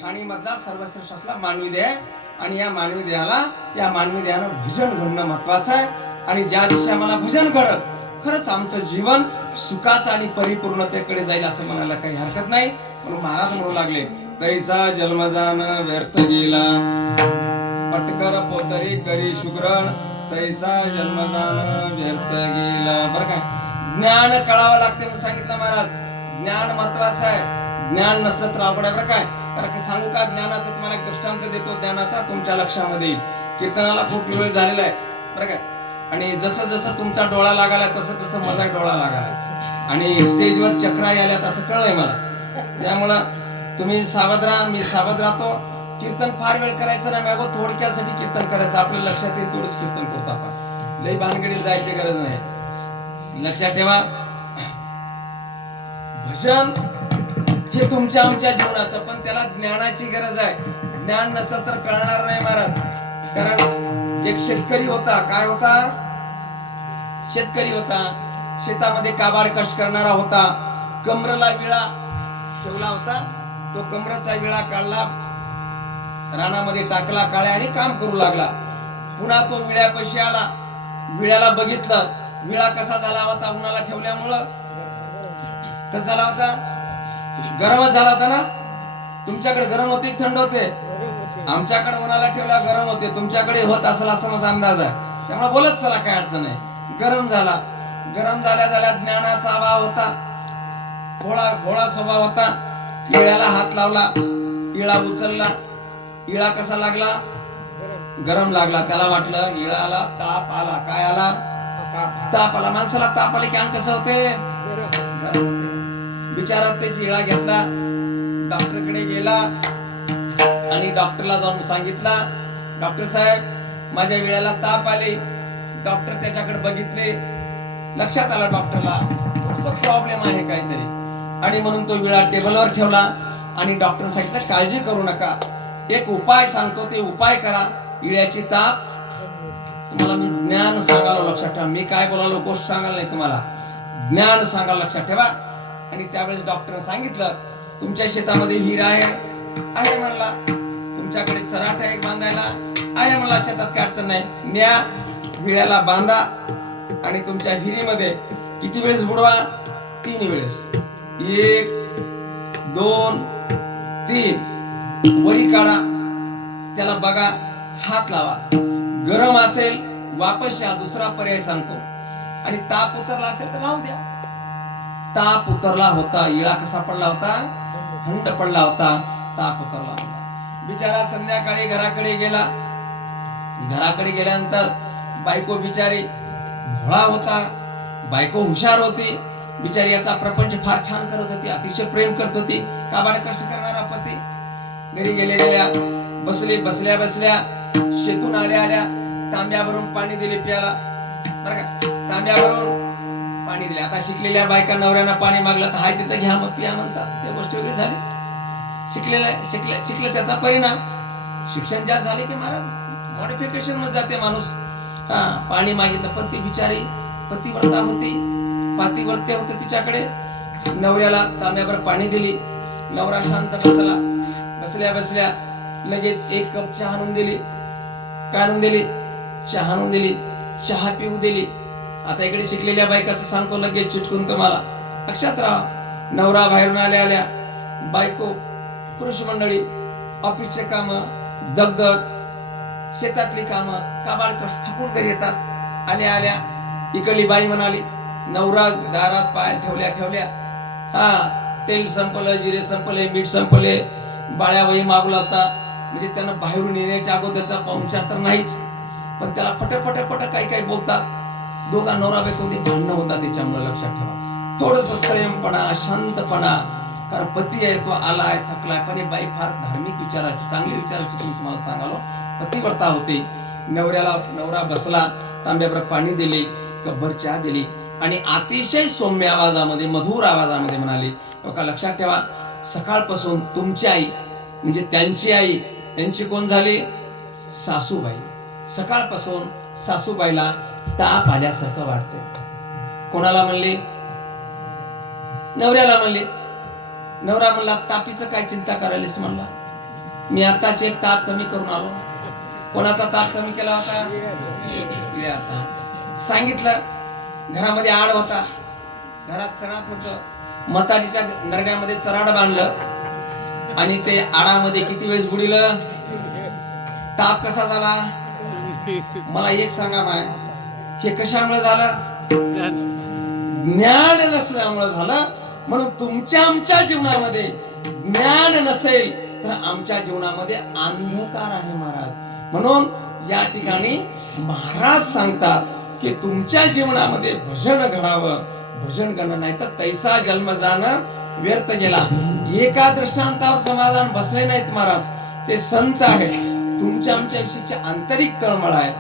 खाणीमधला सर्वश्रेष्ठ असला मानवी देह. आणि या मानवी देहानं भजन घडणं महत्वाचं आहे. आणि ज्या दिवशी आम्हाला भजन घडत, खरंच आमचं जीवन सुखाचं आणि परिपूर्णतेकडे जाईल असं म्हणायला काही हरकत नाही. म्हणून महाराज म्हणू लागले, तैसा जन्मजान व्यर्थ गेला, पटकर पोतरी करी शुग्रण, तैसा जन्मजान व्यर्थ गेला. बरं काय, ज्ञान कळावं लागते म्हणून सांगितलं महाराज. ज्ञान महत्वाचं आहे. ज्ञान नसलं तर अवघड आहे. बरं काय, कारण सांगू का, ज्ञानाचा तुम्हाला एक दृष्टांत देतो. ज्ञानाचा तुमच्या लक्षामध्ये येईल. कीर्तनाला खूप वेळ झालेला आहे. बरं काय, आणि जसं जसं तुमचा डोळा लागायला तसं तसं माझा डोळा लागायला, आणि स्टेजवर चक्रा आल्यात असं कळलंय मला. त्यामुळं तुम्ही सावध राहा, मी सावध राहतो. कीर्तन फार वेळ करायचं नाही, मग थोडक्यासाठी कीर्तन करायचं. आपल्या लक्षात येईल थोडंच कीर्तन करतो आपण. लई भानगडीत जायची गरज नाही. लक्षात ठेवा, भजन हे तुमच्या आमच्या जीवनाचं, पण त्याला ज्ञानाची गरज आहे. ज्ञान नसेल तर कळणार नाही महाराज. कारण एक शेतकरी होता. काय होता? शेतकरी होता. शेतामध्ये काबाड कष्ट करणारा होता. कमरेला विळा ठेवला होता. तो कमरेचा विळा काढला, रानामध्ये टाकला, काळ्याने काम करू लागला. पुन्हा तो विळ्यापाशी आला. विळ्याला बघितलं, विळा कसा झाला होता उन्हाला ठेवल्यामुळं. कसा झाला होता? गरमच झाला होता ना. तुमच्याकडे गरम होते की थंड होते? आमच्याकडे उन्हाला ठेवला गरम होते, तुमच्याकडे होत असेल असा माझा अंदाज आहे. त्यामुळे बोलत चला, काय अडचण नाही. गरम झाला. गरम झाल्या ज्ञानाचा अभाव होता. भोळा स्वभाव होता. इळ्याला हात लावला, इळा उचलला. इळा कसा लागला? गरम लागला. त्याला वाटलं इळाला ताप आला. काय आला? ताप आला. माणसाला ताप आले की अंग कसं होते? गरम होते. विचारात त्याची इळा घेतला, डॉक्टरकडे गेला आणि डॉक्टरला जाऊन सांगितला, डॉक्टर साहेब माझ्या विळ्याला ताप आले. डॉक्टर त्याच्याकडे बघितले. लक्षात आला डॉक्टरला थोडस प्रॉब्लेम आहे काहीतरी. आणि म्हणून तो विळा टेबलवर ठेवला आणि डॉक्टर सांगितलं काळजी करू नका, एक उपाय सांगतो, ते उपाय करा. इळ्याची ताप. तुम्हाला मी ज्ञान सांगायला लक्षात ठेवा. मी काय बोलालो गोष्ट सांगायला नाही तुम्हाला, ज्ञान सांगायला लक्षात ठेवा. आणि त्यावेळेस डॉक्टरने सांगितलं तुमच्या शेतामध्ये विहीर आहे म्हणला. तुमच्याकडे चराठ आहे बांधायला आहे म्हणला. शेतात काय अडचण नाही. न्या विळ्याला बांधा आणि तुमच्या विहिरीमध्ये किती वेळेस बुडवा? 3 वेळेस. 1 2 3. वरी काढा, त्याला बघा, हात लावा. गरम असेल वापस या. दुसरा पर्याय सांगतो. आणि ताप उतरला असेल तर राहू द्या. ताप उतरला होता. इळा कसा पडला होता? थंड पडला होता. ताप उतरला होता. बिचारा संध्याकाळी घराकडे गेला. घराकडे गेल्यानंतर बायको बिचारी भोळा होता, बायको हुशार होती. बिचारी याचा प्रपंच फार छान करत होती, अतिशय प्रेम करत होती. काबाड कष्ट करणारा पती. घरी गेलेल्या बसल्या शेतून आल्या तांब्यावरून पाणी दिले प्याला. बरं का, तांब्यावरून पाणी दिले. आता शिकलेल्या बायका नवऱ्यानं पाणी मागलं तर हाय तिथं घ्या मग पिया म्हणतात. त्या गोष्टी वगैरे झाली. शिकलं त्याचा परिणाम. शिक्षण ज्या झाले की महाराज मॉडिफिकेशन मध्ये जाते माणूस. पाणी मागितलं पण ती बिचारी पतिव्रता होती, पातिव्रत्य होते तिच्याकडे. नवऱ्याला तांब्यावर पाणी दिली. नवरा शांत बसल्या लगेच 1 कप चहा आणून दिली. काय आणून दिली? चहा आणून दिली. चहा पिऊ दिली. आता इकडे शिकलेल्या बायकाचं सांगतो लगेच चिटकून तुम्हाला लक्षात राहा. नवरा बाहेरून आल्या बायको, पुरुष मंडळी, ऑफिसचे काम, दगदग, शेतातली कामं, काबाड खापून घरी येतात. आल्या इकडली बाई म्हणाली, नवरा दारात पाय ठेवल्या तेल संपलं, जिरे संपले, मीठ संपले, बाळ्या वही मागू लागता. म्हणजे त्यांना बाहेरून येण्याच्या अगोदरचा पाहुणचार तर नाहीच, पण त्याला फट काही बोलतात. दोघा नवरा बायकोमध्ये भांडणं होतात. त्याच्यामुळे लक्षात ठेवा थोडस संयमपणा, शांतपणा. कारण पती आहे तो आलाय, थकलाय. पण ही बाई फार धार्मिक विचाराची, चांगली विचाराची. तुम्हाला सांगालो, पतिव्रता होती. नवरा बसला, तांब्यावर पाणी दिले, कब्बर चहा दिली आणि अतिशय सौम्य आवाजामध्ये, मधुर आवाजामध्ये म्हणाली, का लक्षात ठेवा, सकाळपासून तुमची आई म्हणजे त्यांची आई, त्यांची कोण झाली? सासूबाई. सकाळपासून सासूबाईला ताप आल्यासारखं वाटतंय. कोणाला म्हणले? नवऱ्याला म्हणले. नवरा म्हणला, तापीचं काय चिंता करायलीस? म्हणला, मी आताच एक ताप कमी करून आलो. कोणाचा ताप कमी केला होता? इळ्याचा. सांगितलं. घरामध्ये आड होता, घरात चराड होतं. मताजीच्या नरड्यामध्ये चराड बांधलं आणि ते आडामध्ये किती वेळेस बुडिलं. ताप कसा झाला? मला एक सांगा माय, हे कशामुळे झालं? ज्ञान नसल्यामुळे झालं. म्हणून तुमच्या आमच्या जीवनामध्ये ज्ञान नसेल तर आमच्या जीवनामध्ये अंधकार आहे महाराज. म्हणून या ठिकाणी महाराज सांगतात की तुमच्या जीवनामध्ये भजन घडावं. भजन घडणं नाही तर तैसा जन्म जाणं व्यर्थ गेला. एका दृष्टांतावर समाधान बसले नाहीत महाराज. ते संत आहेत, तुमच्या आमच्या विषयीचे आंतरिक तळमळ आहे.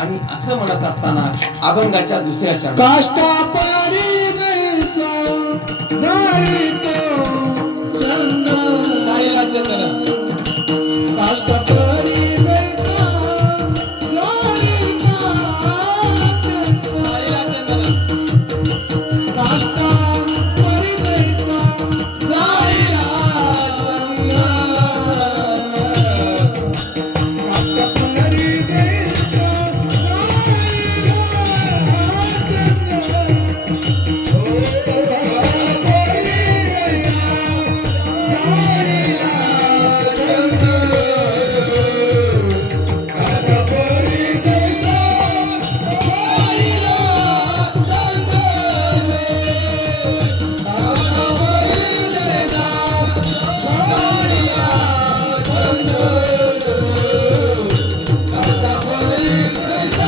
आणि असं म्हणत असताना अभंगाच्या दुसऱ्या चरणात काष्टापारी जैसा जाई तो चंद्र, काष्टापारी जैसा जाई तो चंद्र, काष्टापारी जैसा जाईला चंद्र, काष्टापारी जैसा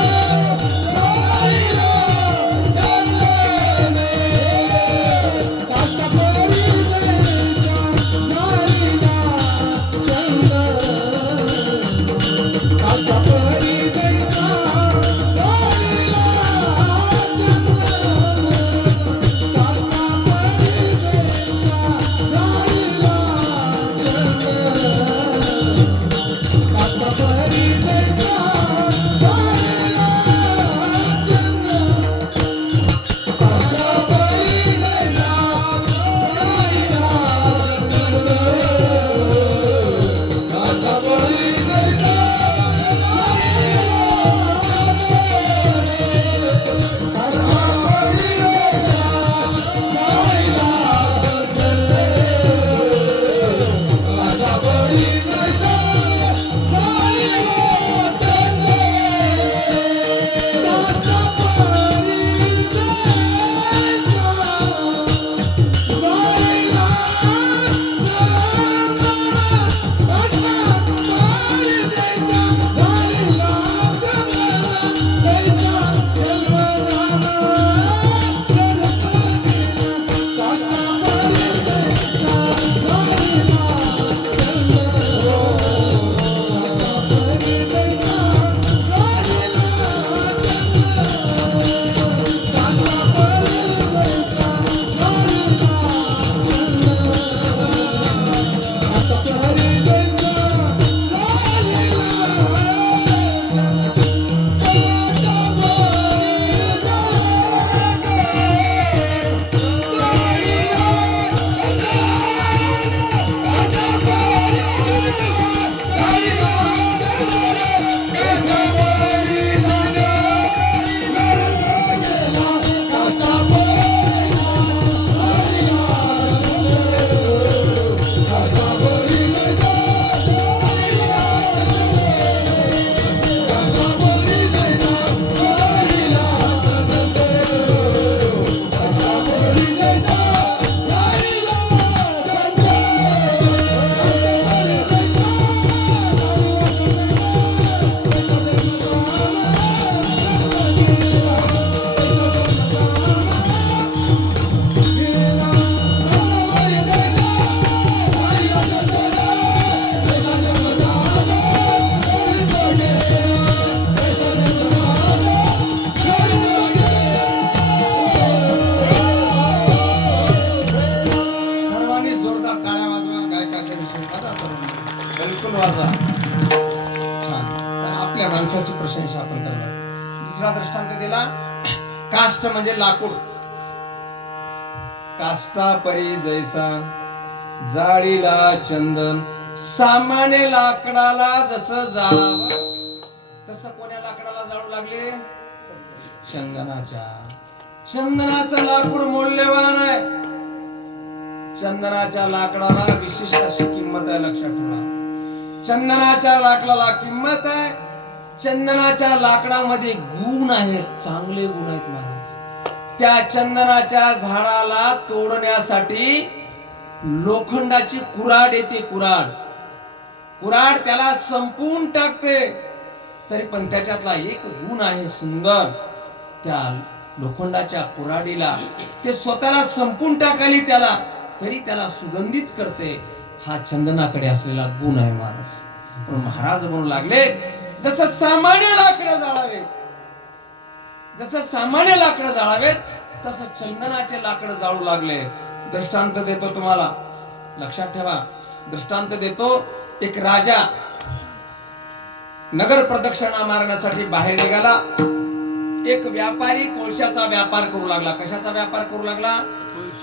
माणसाची प्रशंसा आपण करणार. दुसरा दृष्टांत दिला, काष्ट म्हणजे लाकूड. काष्टा परी जैसा जाळीला चंदन, सामान्य लाकडाला जसं जाळावं तसं कोण्या लाकडाला जाळू लागले? चंदनाचं लाकूड मौल्यवान आहे. चंदनाच्या लाकडाला विशिष्ट अशी किंमत आहे, लक्षात ठेवा. चंदनाच्या लाकडाला किंमत आहे. चंदनाच्या लाकडामध्ये गुण आहेत, चांगले गुण आहेत महाराज. त्या चंदनाच्या झाडाला तोडण्यासाठी लोखंडाची कुऱ्हाड येते. कुऱ्हाड त्याला संपवून टाकते. तरी पण त्याच्यातला एक गुण आहे सुंदर. त्या लोखंडाच्या कुऱ्हाडीला ते स्वतःला संपून टाकाली त्याला, तरी त्याला सुगंधित करते. हा चंदनाकडे असलेला गुण आहे महाराज. पण महाराज म्हणू लागले, जसं सामान्य लाकडं जाळावेत तसं चंदनाचे लाकडं जाळू लागले. दृष्टांत देतो तुम्हाला, लक्षात ठेवा. दृष्टांत देतो. एक राजा नगर प्रदक्षिणा मारण्यासाठी बाहेर निघाला. एक व्यापारी कोळशाचा व्यापार करू लागला. कशाचा व्यापार करू लागला?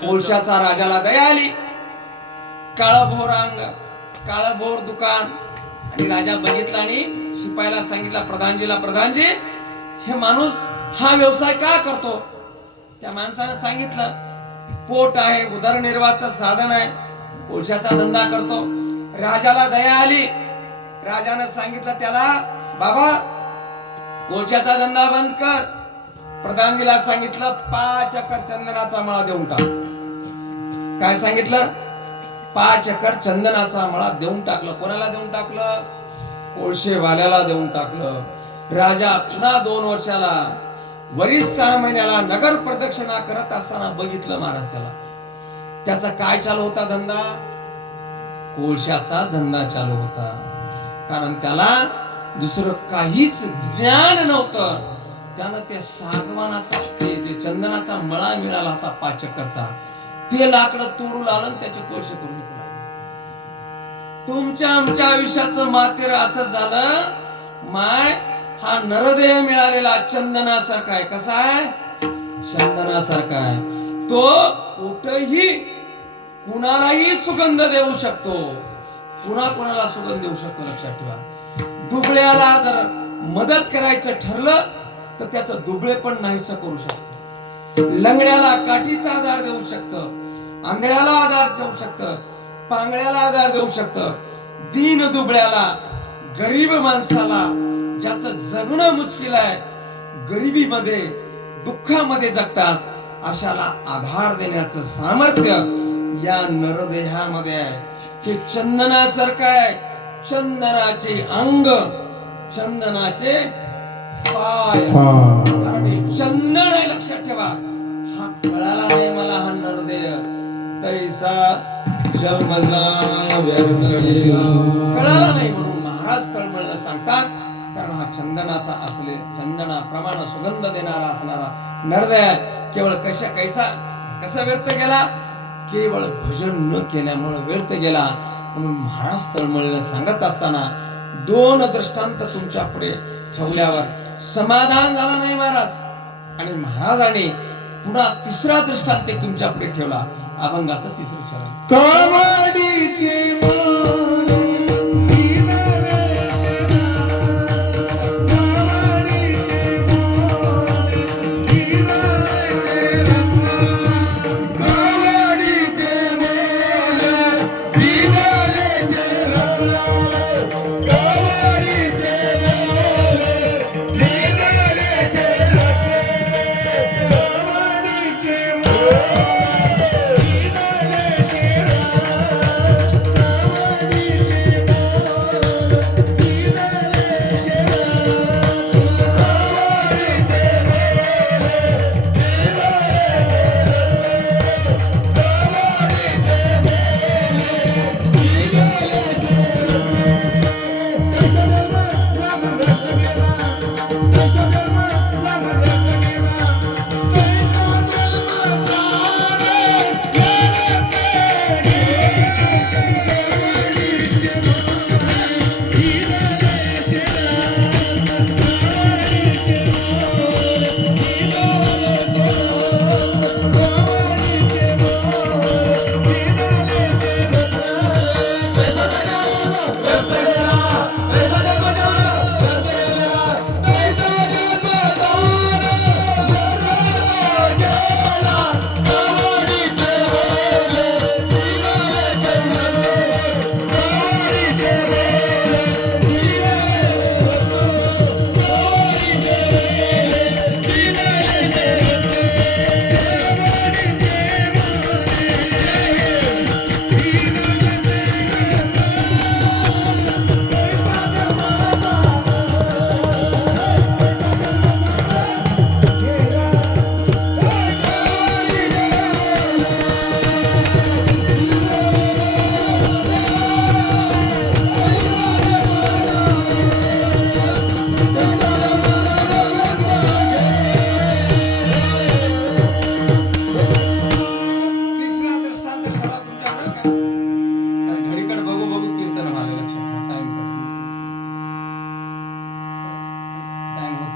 कोळशाचा. राजाला दया आली. काळभोर अंग, काळभोर दुकान. आणि राजा बघितला आणि शिपायाला सांगितलं, प्रधानजी हे माणूस हा व्यवसाय का करतो? त्या माणसानं सांगितलं, पोट आहे, उदरनिर्वाहाचं साधन आहे, कोळशाचा धंदा करतो. राजाला दया आली. राजानं सांगितलं त्याला, बाबा कोळशाचा धंदा बंद कर. प्रधानजीला सांगितलं, 5 एकर चंदनाचा मळा देऊन टाक. काय सांगितलं? 5 एकर चंदनाचा मळा देऊन टाकलं. कोणाला देऊन टाकलं? कोळशेवाल्याला देऊन टाकलं. राजा पुन्हा 2 वर्षाला, वरील 6 महिन्याला नगर प्रदक्षिणा करत असताना बघितलं महाराज त्याला. त्याचा काय चालू होता धंदा? कोळशाचा धंदा चालू होता. कारण त्याला दुसरं काहीच ज्ञान नव्हतं. त्यानं ते सागवानाचा, ते चंदनाचा मळा मिळाला होता 5 एकरचा. ते लाकडं तोडू लागलं, त्याचे कोळशे करून विकू लागले. तुमच्या आमच्या आयुष्याचं मातेर असं झालं. माय हा नरदेह मिळालेला चंदनासारखा आहे. कसा आहे? चंदनासारखा आहे. तो कुठेही कुणालाही सुगंध देऊ शकतो. कुणाला सुगंध देऊ शकतो, लक्षात ठेवा. दुबळ्याला जर मदत करायचं ठरलं तर त्याचं दुबळे पण नाहीसं करू शकतो. लंगड्याला काठीचा आधार देऊ शकतं, आंधळ्याला आधार देऊ शकतं, पांगळ्याला आधार देऊ शकतं. दीन दुबळ्याला, गरीब माणसाला, ज्याचं जगणं मुश्किल आहे, गरिबीमध्ये दुःखामध्ये जगतात, अशाला आधार देण्याचं सामर्थ्य या नरदेहामध्ये आहे. हे चंदनासारखं आहे. चंदनाचे अंग, चंदनाचे पाय. कारण हे चंदन आहे, लक्षात ठेवा. हा कळाला नाही मला हा नरदेह, तैसा जन्मजाना व्यर्थ गेला. कळाला नाही म्हणून महाराज तळमळला सांगतात. कारण हा चंदनाचा असले, चंदनाप्रमाणे सुगंध देणारा असणारा नरदेह केवळ कसा व्यर्थ गेला? केवळ भजन न केल्यामुळे व्यर्थ गेला. म्हणून महाराज तळमळीला सांगत असताना 2 दृष्टांत तुमच्या पुढे ठेवल्यावर समाधान झाला नाही महाराज. आणि महाराजांनी पुन्हा 3रा दृष्टांत तुमच्या पुढे ठेवला. अभंगाचं 3रं चरण. कावडीची माळी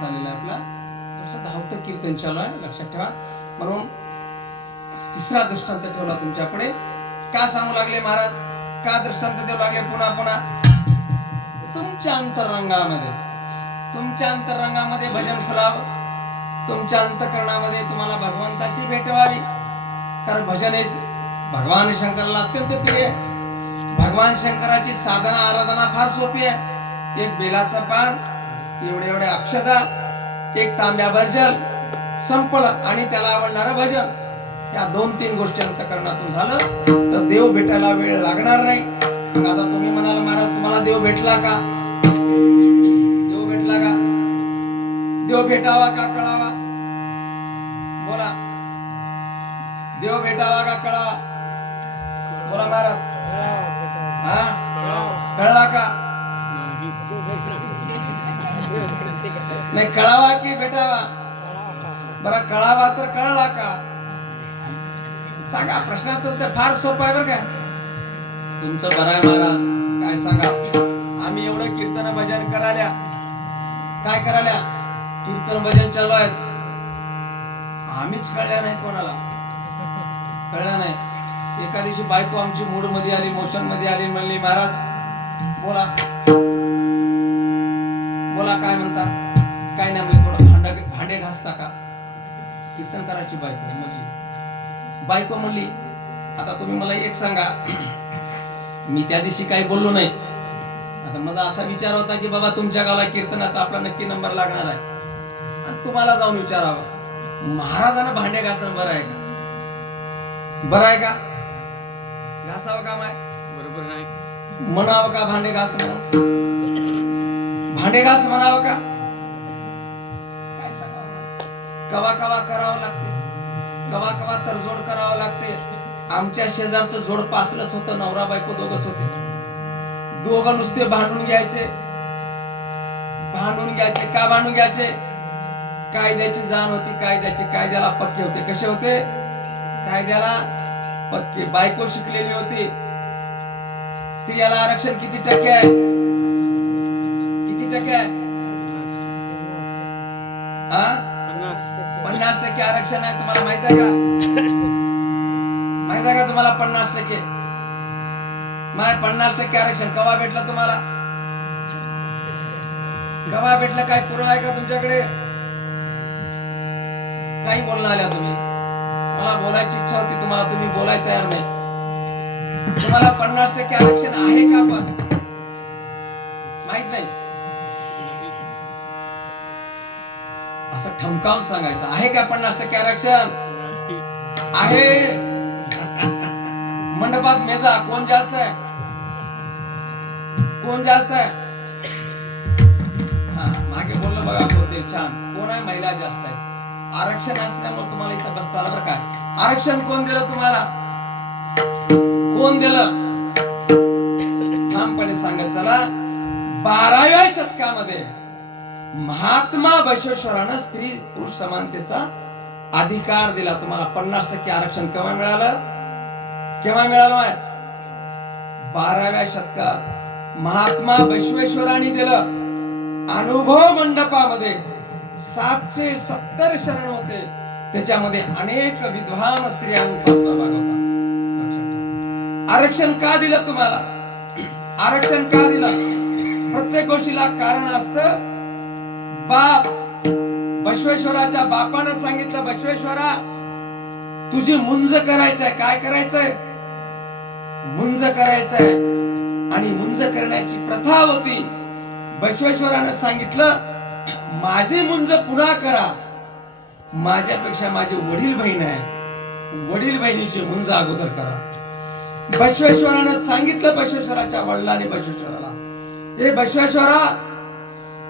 चाललेला आहे आपला, तसं धावतं कीर्तन चालू आहे, लक्षात ठेवा. म्हणून तिसरा दृष्टांत ठेवला तुमच्याकडे. का सांगू लागले महाराज, का दृष्टांत देऊ लागले पुन्हा पुन्हा? तुमच्या अंतरंगामध्ये भजन खुलावं, तुमच्या अंतःकरणामध्ये तुम्हाला भगवंताची भेट व्हावी. कारण भजन हे भगवान शंकराला अत्यंत प्रिय आहे. भगवान शंकराची साधना आराधना फार सोपी आहे. एक बेलाचं पान, एवढे अक्षता, एक तांब्याभर जल, संपलं. आणि त्याला आवडणारं भजन. या 2-3 गोष्टी अंतःकरणातून झालं तर देव भेटायला वेळ लागणार नाही. मग आता तुम्ही म्हणाल महाराज तुम्हाला देव भेटला का? देव भेटला का? देव भेटावा का कळावा? बोला, देव भेटावा का कळावा? बोला महाराज. हा, कळला का? नाही, कळावा की भेटावा? बरं, कळावा तर कळला का? सांगा. प्रश्नाचं उत्तर फार सोपं आहे बरं काय. तुमचं बरं आहे महाराज, काय सांगा. आम्ही एवढं कीर्तन भजन कराल्या, काय कराल्या? कीर्तन भजन चालू आहेत, आम्हीच कळल्या नाही, कोणाला कळलं नाही. एका दिवशी बायको आमची मूड मध्ये आली, मोशन मध्ये आली, म्हणली महाराज बोला बोला काय म्हणता? काय नाही म्हणले, थोडं भांडे घासता का? कीर्तन करायची बायको म्हणजे. बायको म्हणली आता तुम्ही मला एक सांगा, मी त्या दिवशी काही बोललो नाही. आता माझा असा विचार होता की बाबा तुमच्या गावाला कीर्तनाचा आपला नक्की नंबर लागणार आहे, आणि तुम्हाला जाऊन विचारावं महाराजांना भांडे घासणं बरं आहे का? बरं आहे का? घासावं का? माय बरोबर नाही म्हणावं का? भांडे घास म्हणून भांडे घास म्हणावं का? काय सांगावं? कवा कवा करावं लागते, कवा कवा तडजोड करावं लागते. आमच्या शेजारचं जोड पासलंच होतं, नवरा बायको दोघच होते. दोघं नुसते भांडून घ्यायचे. का भांडून घ्यायचे? कायद्याची जाण होती, कायद्याला पक्के होते. कसे होते? कायद्याला पक्के. बायको शिकलेली होती. स्त्रियाला आरक्षण किती टक्के आहे? किती टक्के आहे? 50% आरक्षण आहे. तुम्हाला माहित आहे का? माहित आहे का तुम्हाला 50%? माय 50% आरक्षण कवा भेटलं तुम्हाला? कवा भेटलं? काय पुरावा आहे का तुमच्याकडे? काही बोलणं आल्या तुम्ही. मला बोलायची इच्छा होती तुम्हाला, तुम्ही बोलायला तयार नाही. तुम्हाला 50% आरक्षण आहे का? पण माहित नाही. असं ठमकावून सांगायचं आहे का 50% आरक्षण? आहे. मंडपात मेजा कोण जास्त आहे? कोण जास्त आहे? हा, मागे बोललो बघा होते छान. कोण आहे? महिला जास्त आहे. आरक्षण असल्यामुळे तुम्हाला इथं बसता आलं बरं काय. आरक्षण कोण दिलं तुम्हाला? कोण दिलं? ठामपणे सांगत चला. 12व्या शतकामध्ये महात्मा बसवेश्वरानं स्त्री पुरुष समानतेचा अधिकार दिला. तुम्हाला 50% आरक्षण केव्हा मिळालं? केव्हा मिळालं? 12व्या शतकात महात्मा बसवेश्वरांनी दिलं. अनुभव मंडपामध्ये 770 शरण होते, त्याच्यामध्ये अनेक विद्वान स्त्रियांचा सहभाग होता. आरक्षण का दिलं तुम्हाला? आरक्षण का दिलं? प्रत्येक गोष्टीला कारण असतं. बाप बसवेश्वराच्या बापानं सांगितलं, बसवेश्वरा तुझी मुंज करायचंय. काय करायचंय? मुंज करायचंय. आणि मुंज करण्याची प्रथा होती. बसवेश्वरानं सांगितलं माझी मुंज पुन्हा करा. माझ्यापेक्षा माझे वडील बहीण आहे, वडील बहिणीची मुंज अगोदर करा. बसवेश्वरानं सांगितलं बसवेश्वराच्या वडिलांनी बसवेश्वराला, हे बसवेश्वरा,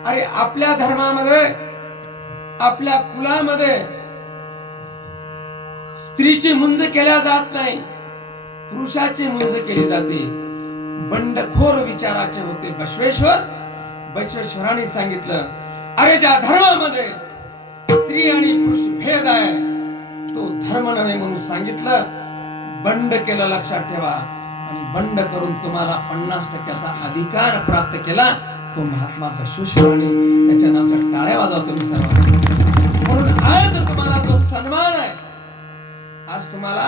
अरे आपल्या धर्मामध्ये आपल्या कुलामध्ये स्त्रीची मुंज केल्या जात नाही, पुरुषाची मुंज केली जाते. बंडखोर विचाराचे होते बसवेश्वर. बसवेश्वरांनी सांगितलं अरे ज्या धर्मामध्ये स्त्री आणि पुरुष भेद आहे तो धर्म नव्हे म्हणून सांगितलं. बंड केलं, लक्षात ठेवा. आणि बंड करून तुम्हाला 50% अधिकार प्राप्त केला. तो महात्मा बसवेश्वरांनी त्याच्या नावाच्या टाळ्या टाळ्या वाजवा तुम्ही सर्व. म्हणून आज तुम्हाला जो सन्मान आहे, आज तुम्हाला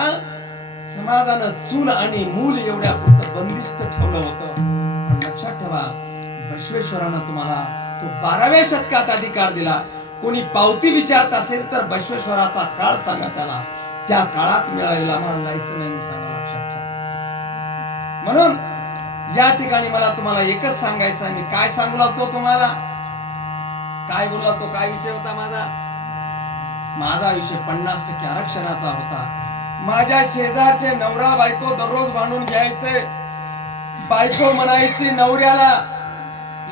समाजानं चूल आणि मूल एवढ्या पुरतं बंदिस्त ठेवलं होतं. पण लक्षात ठेवा, बसवेश्वरानं तुम्हाला तो 12व्या शतकात अधिकार दिला. कोणी पावती विचारत असेल तर बसवेश्वराचा काळ सांगा त्याला, त्या काळात मिळालेला मला लायसन नाही सांगा. लक्षात ठेवा. म्हणून या ठिकाणी मला तुम्हाला एकच सांगायचं आहे. मी काय सांगू लागतो तुम्हाला, काय बोलला तो, काय विषय होता माझा विषय 50% आरक्षणाचा होता. माझ्या शेजारचे नवरा बायको दररोज भांडून घ्यायचे. बायको म्हणायची नवऱ्याला,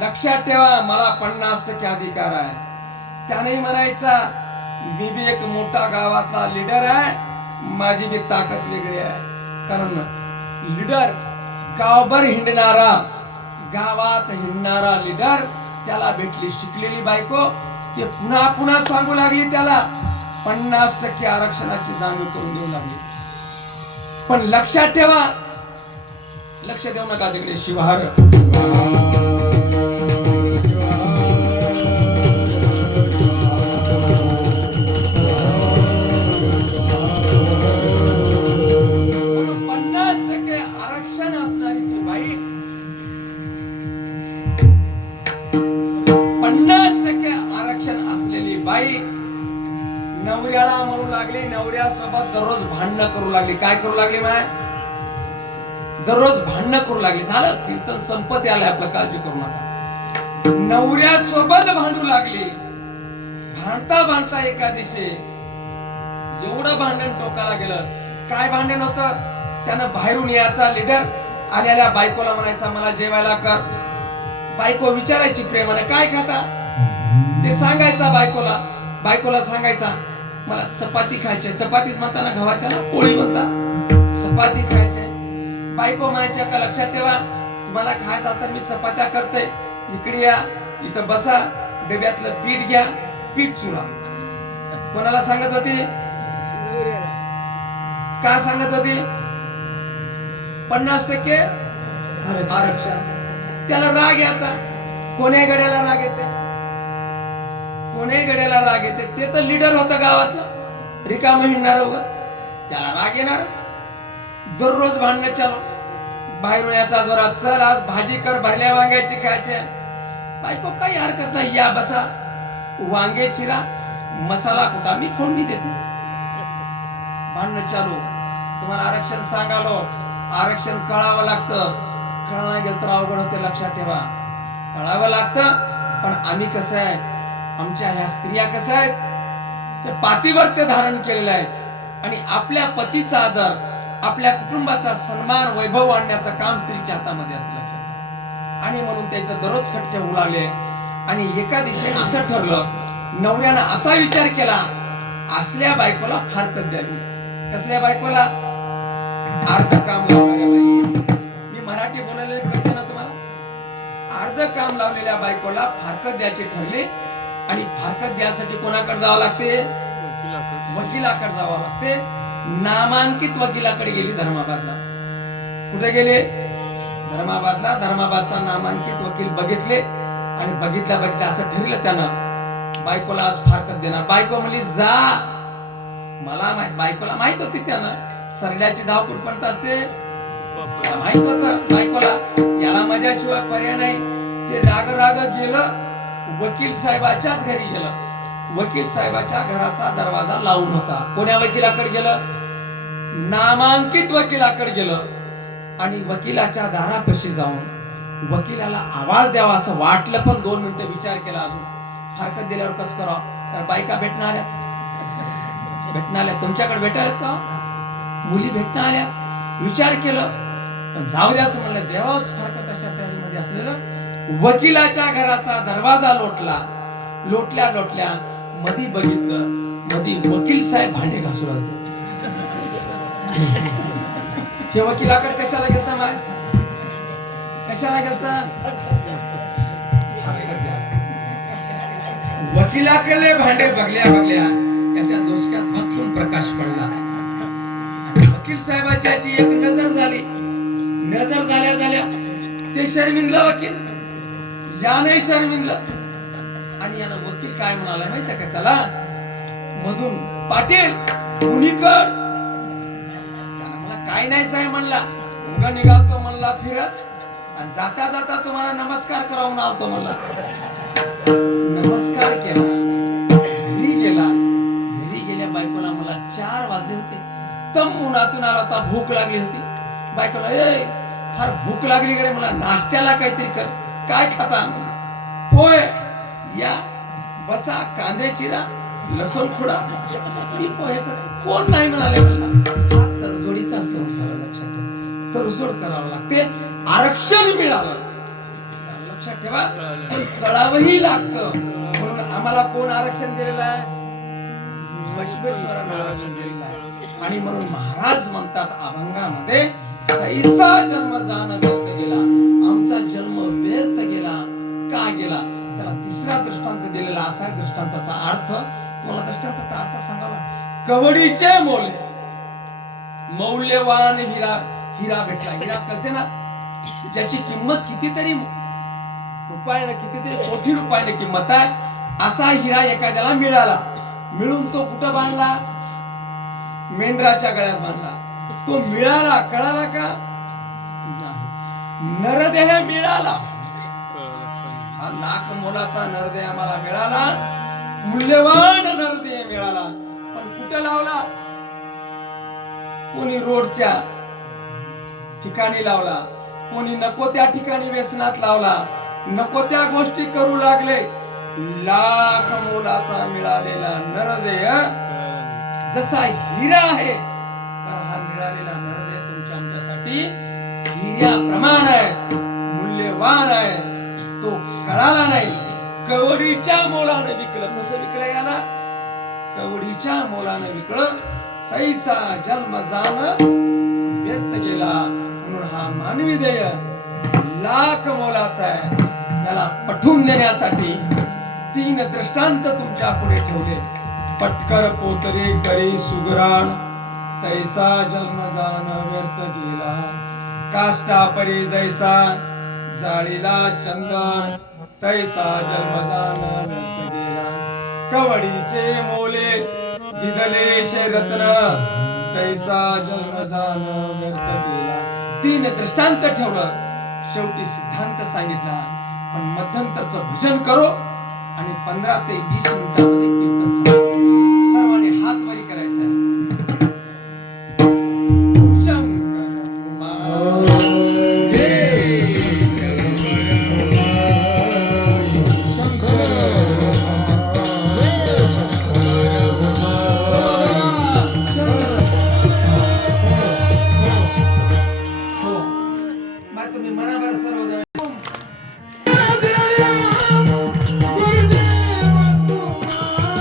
लक्षात ठेवा मला 50% अधिकार आहे. त्याने म्हणायचा मी बी एक मोठा गावाचा लीडर आहे, माझी बी ताकद वेगळी आहे. कारण लीडर गावभर हिंडणारा, गावात हिंडणारा लीडर, त्याला भेटली शिकलेली बायको की पुन्हा पुन्हा सांगू लागली त्याला 50% आरक्षणाची जाणीव करून देऊ लागली. पण लक्षात ठेवा, लक्ष देऊ नका तिकडे शिवहार. नवऱ्याला म्हणू लागली, नवऱ्यासोबत दररोज भांडणं करू लागली. काय करू लागली माय? दररोज भांडणं करू लागली. झालं कीर्तन संपत आलंय आपलं, काळजी करू नका. नवऱ्यासोबत भांडू लागली. भांडता भांडता एका दिवशी एवढं भांडण टोकाला गेलं. काय भांडण होतं? त्यानं बाहेरून यायचा लीडर, आलेल्या बायकोला म्हणायचा मला जेवायला कर. बायको विचारायची प्रेमाने काय खाता, ते सांगायचा बायकोला. बायकोला सांगायचा मला चपाती खायची. चपातीच म्हणता ना, गव्हाच्या ना, पोळी म्हणता, चपाती खायची. बायको म्हणायच्या का लक्षात ठेवा, तुम्हाला खायचा तर मी चपात्या करते, इकडे या, इथं बसा, डब्यातलं पीठ घ्या, पीठ चुरा. कोणाला सांगत होती? का सांगत होती? 50% आरक्षण. त्याला राग यायचा. कोण्या गड्याला राग येते? कोण्या गड्याला राग येते? ते तर लीडर होता गावातला, रिकाम हिंडणार, त्याला राग येणार. दररोज भांडणं चालू. बाहेरून याचा जोरात, चल आज भाजी कर, भरल्या वांग्याची खायची. बायको काही हरकत नाही, या बसा, वांगे चिरा, मसाला कुटा, मी फोडणी देते. भांडणं चालू. तुम्हाला आरक्षण सांगालो, आरक्षण कळावं लागतं. कळायला गेलं तर अवघड होते. लक्षात ठेवा, कळावं लागतं. पण आम्ही कसं आहे, आमच्या ह्या स्त्रिया कसं आहेत, ते पातिव्रत्य धारण केलेलं आहे आणि आपल्या पतीचा आदर, आपल्या कुटुंबाचा सन्मान, वैभव आणण्याचं काम स्त्रीच्या हातामध्ये असलं. आणि म्हणून त्याचं दररोज खटके होऊ लागले. आणि एका दिवशी असं ठरलं, नवऱ्यानं असा विचार केला, असल्या बायकोला फारकत द्यावी. कसल्या बायकोला? अर्ध काम लावणाऱ्या बाई. मी मराठी बोलायला कळते ना तुम्हाला? अर्ध काम लावलेल्या बायकोला फारकत द्यायची ठरली. आणि फारकत द्यासाठी कोणाकडे जावं लागते? वकिलाकडे जावं लागते. नामांकित वकिलाकडे गेली धर्माबादला. कुठे गेले? धर्माबादला. धर्माबादचा नामांकित वकील बघितले आणि बघितल्या असं ठरलं त्यानं, बायकोला आज फारकत देणार. बायको म्हणली जा. मला माहित, बायकोला माहित होती त्यानं सरड्याची धाव कुठपर्यंत असते, माहित होत बायकोला. याला माझ्याशिवाय पर्याय नाही. ते राग राग गेलं, वकील साहेबाच्याच घरी गेलं. वकील साहेबाच्या घराचा दरवाजा लावून होता. कोण्या वकिलाकडे गेलं? नामांकित वकिलाकडे गेलं. आणि वकिलाच्या दारापाशी जाऊन वकिलाला आवाज द्यावा असं वाटलं, पण 2 मिनिटं विचार केला. अजून फारकत दिल्यावर कसं करावं? तर बायका भेटणार आल्यात, तुमच्याकडे भेटायला का? मुली भेटणार आल्या. विचार केलं, पण जाऊ द्याच म्हणलं, देवाच फारकत अशा तयारीमध्ये असलेलं. वकिलाच्या घराचा दरवाजा लोटल्या मधी बघितलं, मधी वकील साहेब भांडे घासू लागले. हे वकिलाकडे कशाला गेलता? माय कशाला गेलता? वकिलाकडे भांडे बघल्या त्याच्या डोसक्यात भक्कम प्रकाश पडला. वकील साहेबाची एक नजर झाली. नजर झाल्या ते शर्मिंदला वकील, या नाही शर्मिंदला. आणि याला वकील काय म्हणाला माहितीये का त्याला? मधून पाटील कुणीकड? त्याला मला काय नाही साहेब म्हणला, उगा निघालतो म्हणला फिरत आणि जाता जाता तुम्हाला नमस्कार करावून आलतो म्हणला. नमस्कार केला, घरी गेला. घरी गेल्या बायकोला मला 4 वाजले होते. तम उन्हातून आला होता, भूक लागली होती. बायकोला ए फार भूक लागली कडे, मला नाश्त्याला काहीतरी कर. काय खाता? पोहे. या बसा, कांदे चिरा, लसूण खुडा. मी पोहे कर. कोण नाही म्हणाले मला. हा तडजोडीचा संसार लक्षात ठेवा. तडजोड करावं लागते. आरक्षण मिळालं लक्षात ठेवा, पण कळावंही लागतं. म्हणून आम्हाला कोण आरक्षण दिलेलं आहे? बसवेश्वरांना आरक्षण दिलेलं आहे. आणि म्हणून महाराज म्हणतात अभंगामध्ये, तैसा जन्म जाण व्यर्थ गेला. आमचा जन्म व्यर्थ गेला. का गेला? त्याला तिसरा दृष्टांत दिलेला असा आहे. दृष्टांताचा अर्थ तुम्हाला दृष्टांताचा अर्थ सांगावा. कवडीचे मोले, मौल्यवान हिरा भेटला. हिरा कळते ना, ज्याची किंमत कितीतरी रुपयाने, कितीतरी कोटी रुपयाने किंमत आहे, असा हिरा एखाद्याला मिळाला. मिळून तो कुठं बांधला? मेंढराच्या गळ्यात बांधला. तो मिळाला, कळाला का? नरदेह मिळाला. हा लाख मोलाचा नरदेह आम्हाला मिळाला, मूल्यवान नरदेह मिळाला. पण कुठं लावला? कोणी रोडच्या ठिकाणी लावला, कोणी नको त्या ठिकाणी व्यसनात लावला, नको त्या गोष्टी करू लागले. लाख मोलाचा मिळालेला नरदेह जसा हिरा आहे, तर हा मिळालेला नरदेह तुमच्या आमच्यासाठी हिऱ्याप्रमाणे आहे, मूल्यवान आहे. तो कळाला नाही. कवडीच्या मोलाने विकलं. कसं विकलं याला? कवडीच्या मोलाने विकलं. तैसा जन्म जाण व्यर्थ गेला. म्हणून हा मानवी देय लाख मोलाचा आहे. याला पटवून देण्यासाठी 3 दृष्टांत तुमच्या पुढे ठेवले. पटकर पोतरी करी सुगराण, तैसा जन्म जाण व्यर्थ गेला. काष्टा परी जैसा जाळीला चंदन, तैसा जन्म जाण व्यर्थ गेला. कवडीचे मोले दिदलेशे रत्न, तैसा जन्म जाण व्यर्थ गेला. 3 दृष्टांत ठेवलं. शेवटी सिद्धांत सांगितला. पण मध्यंतरचं भजन करो आणि 15 ते 20 मिनिटांमध्ये कीर्तन सांगतो. सर्वांनी हात वरी करायचा आहे. तुम्ही मनाभर सर्वजण गुरुदेव तुम्हा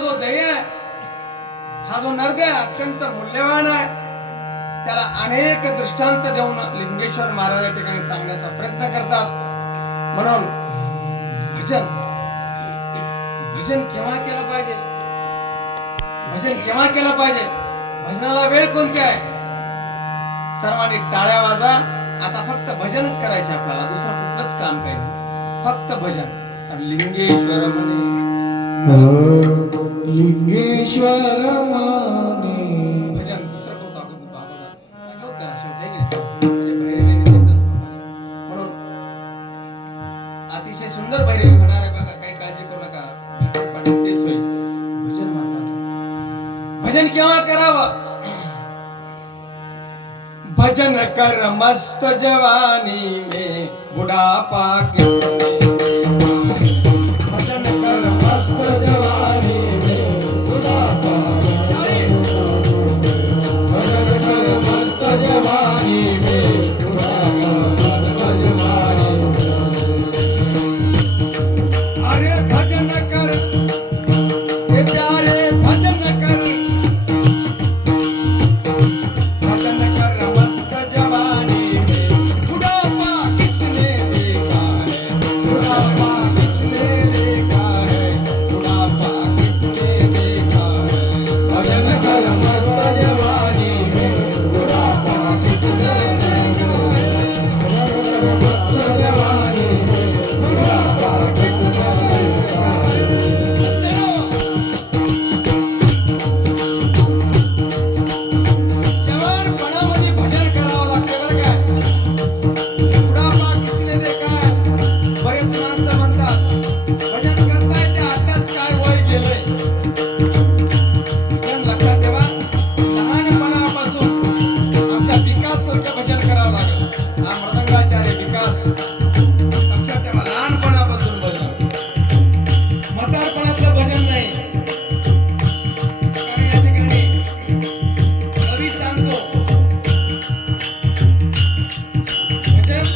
जो ध्येय आहे, हा जो नरदे अत्यंत मूल्यवान आहे, त्याला अनेक दृष्टांत देऊन लिंगेश्वर महाराज या ठिकाणी सांगण्याचा प्रयत्न करतात. म्हणून भजन भजन केव्हा केलं पाहिजे, भजन केव्हा केलं पाहिजे, भजनाला वेळ कोणती आहे? सर्वांनी टाळ्या वाजवा. आता फक्त भजनच करायचे आपल्याला, दुसरं कुठलंच काम काही नाही, फक्त भजन. आणि लिंगेश्वर म्हणे लिंगेश्वर माने भजन दुसरं कोणतं आपण बाबा त्याला शेवट आहे की नाही? म्हणून अतिशय सुंदर भैरवी होणार आहे बघा, काही काळजी करू नका, पण तेच होईल. भजन महत्वाचं. भजन केव्हा करावं? भजन कर मस्त जवानी में बुढ़ापा किसने, भजन कर मस्त जवानी में बुढ़ापा, भजन कर मस्त जवानी में बुढ़ापा, अरे भजन कर हे प्यारे, भजन कर, भजन कर मस्त जवानी में बुढ़ापा किसने देखा है, बुढ़ापा किसने देखा है, बुढ़ापा किसने देखा है, भजन कर मस्त जवानी में बुढ़ापा किसने देखा है, मस्त जवानी में बुढ़ापा किसने देखा है. जवानपणामध्ये भजन करावं लागतं बरं काय. बुढापा किसने देखा है. बरेच माणसं म्हणतात भजन करताय ते आताच काय वय गेलंय. पण लक्षात ठेवा, लहानपणापासून आमच्या विकास सारखं भजन करावं लागेल. हा मृदंगाचार्य विकास, लक्षात ठेवा, लहानपणापासून भजन, म्हातारपणातलं भजन नाही. कारण या ठिकाणी कवी सांगतो भजन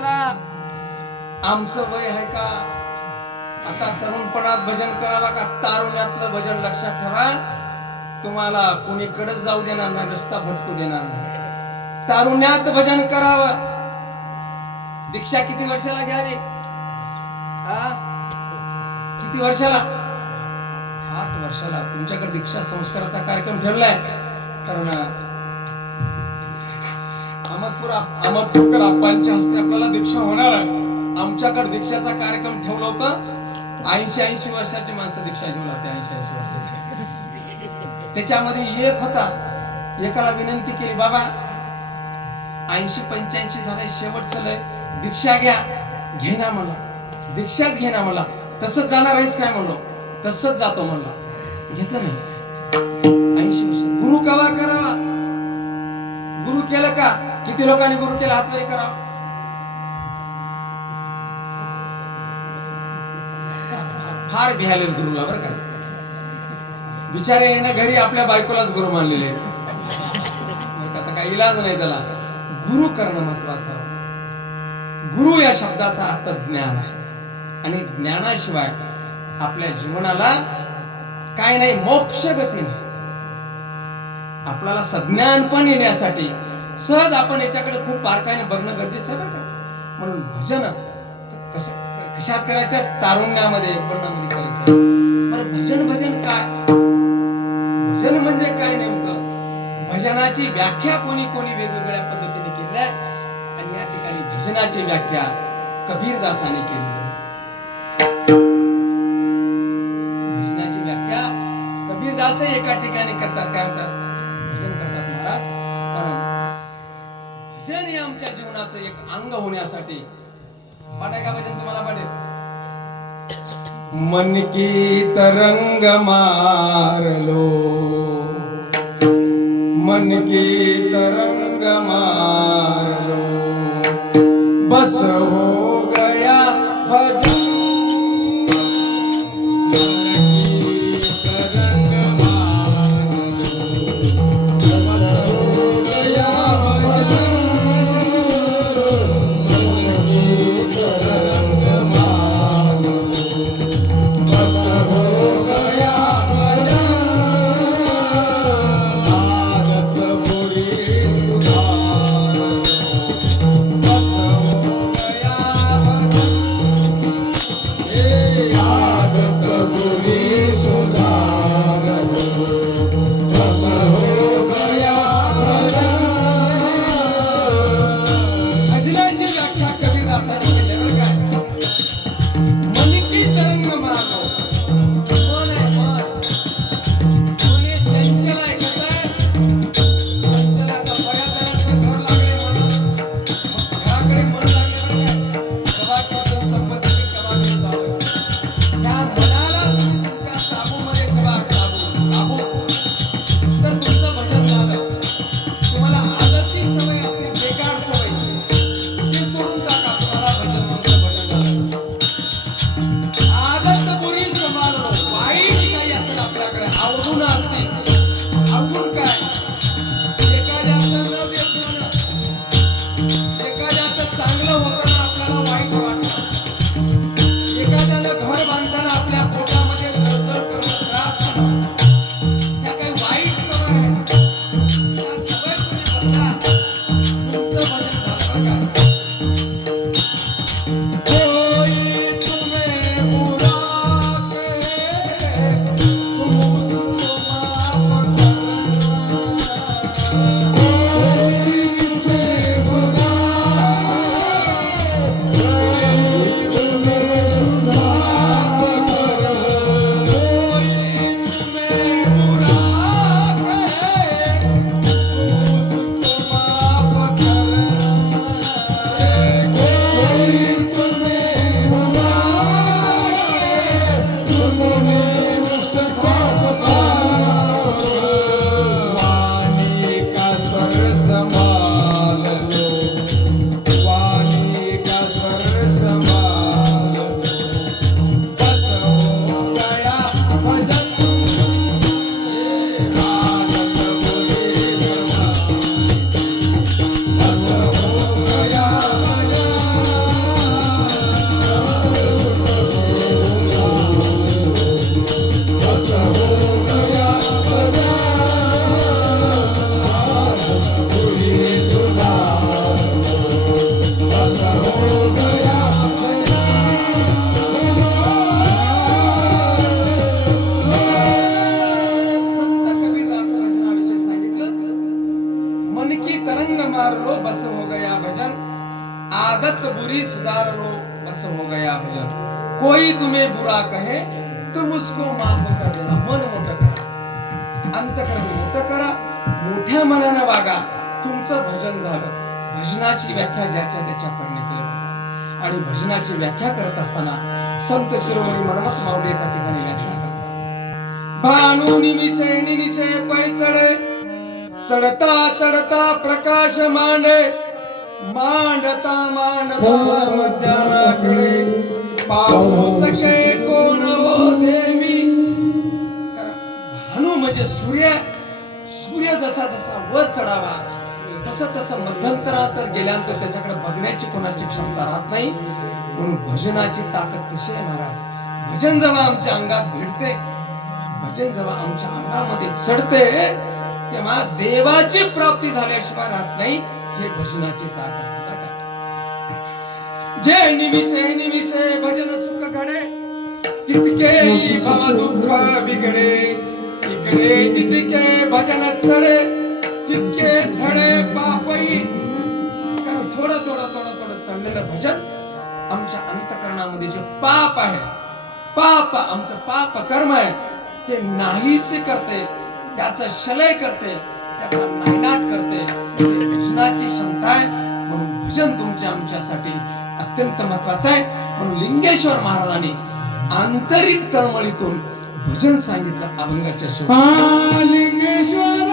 जरा आमचं वय आहे का? आता तरुणपणात भजन करावा का तारुण्यातलं भजन? लक्षात ठेवा, तुम्हाला कोणीकडेच जाऊ देणार नाही, रस्ता भटकू देणार नाही. तारुण्यात भजन करावं. दीक्षा किती वर्षाला घ्यावी? किती वर्षाला? 8 वर्षाला. तुमच्याकडे दीक्षा संस्काराचा कार्यक्रम ठेवलाय, कारण अहमदपूरकर आप्पांच्या हस्ते आपल्याला दीक्षा होणार आहे. आमच्याकडे दीक्षाचा कार्यक्रम ठेवला होता. 80 वर्षाची माणसं दीक्षा घेऊन होते. 80 वर्षाची. त्याच्यामध्ये एक होता, एकाला विनंती केली, बाबा 80-85 झालंय, शेवटचं लय, दीक्षा घ्या. घेना मला, दीक्षाच घेना मला. तसंच जाणार आहेस काय म्हणलो? तसंच जातो म्हणला. घेतलं नाही. 80 वर्ष. गुरु कवा करावा? गुरु केलं का? किती लोकांनी गुरु केला? हातवरी करावा. फार भ्याले गुरुला बरं का. बिचारे ना घरी आपल्या बायकोलाच गुरु मानलेले आहेत. आता काही इलाज नाही त्याला. गुरु करणं महत्वाचं. गुरु या शब्दाचा अर्थ ज्ञान आहे, आणि ज्ञानाशिवाय आपल्या जीवनाला काय नाही, मोक्ष गती नाही. आपल्याला सज्ञान पण येण्यासाठी सहज आपण याच्याकडे खूप बारकाईने बघणं गरजेचं आहे बरं का. म्हणून भजन कशात करायचं? तारुण्यामध्ये, पन्नामध्ये करायचं. बरं, भजन काय? भजन म्हणजे काय नेमकं? भजनाची व्याख्या कोणी वेगवेगळ्या पद्धतीने केली आहे, आणि या ठिकाणी भजनाची व्याख्या कबीरदासाने केली आहे. भजनाची व्याख्या कबीरदास एका ठिकाणी करतात. काय म्हणतात? भजन करतात महाराज. कारण भजन हे आमच्या जीवनाचं एक अंग होण्यासाठी. पाठाय का भजन? तुम्हाला पाठेल. मन की तरंग मारलो, मन की तरंग मारलो, बस हो गया भजन. चांगलं आदत बुरी सुधार लो, बस हो गया भजन. कोई तुम्हें बुरा कहे तुम उसको माफ कर देना. मन मोठं करा, अंतकरण मोठं करा, मोठ्या मनानं वागा, तुमचं भजन झालं. भजनाची व्याख्या ज्याच्या त्याच्या परीने केली जाते. आणि भजनाची व्याख्या करत असताना संत शिरोमणी मनमत माऊली एका ठिकाणी व्याख्या करतात. भानू निमिषे निनिषे पै चढे, चढता चढता प्रकाश मांडे, मांडता मांडता मध्यानाकडे, पाहू सके कोण वो देवी. भानू म्हणजे सूर्य. सूर्य जसा जसा वर चढावा तसं तसं मध्यंतरातर गेल्यानंतर त्याच्याकडे बघण्याची कोणाची क्षमता राहत नाही. म्हणून भजनाची ताकद तशी आहे महाराज. भजन जेव्हा आमच्या अंगात भिडते, भजन जेव्हा आमच्या अंगामध्ये चढते, तेव्हा देवाची प्राप्ती झाल्याशिवाय राहत नाही. हे भजनाची ताकद. जे निमिषे निमिषे भजन सुख घडे, तितके भव दुःख बिगडे. इकडे जितके भजन चढे, तितके झडे पापई. कारण थोडं थोडं थोडं थोडं चढलेलं भजन आमच्या अंतःकरणामध्ये जे पाप आहे, पाप आमचं पाप कर्म आहे, ते नाहीसे करते, त्याचा शलय करते, त्याचा नायनाट करते. भजनाची क्षमता आहे. म्हणून भजन तुमच्या आमच्यासाठी अत्यंत महत्वाचं आहे. म्हणून लिंगेश्वर महाराजांनी आंतरिक तळमळीतून भजन सांगितलं अभंगाच्या शेवटी. लिंगेश्वर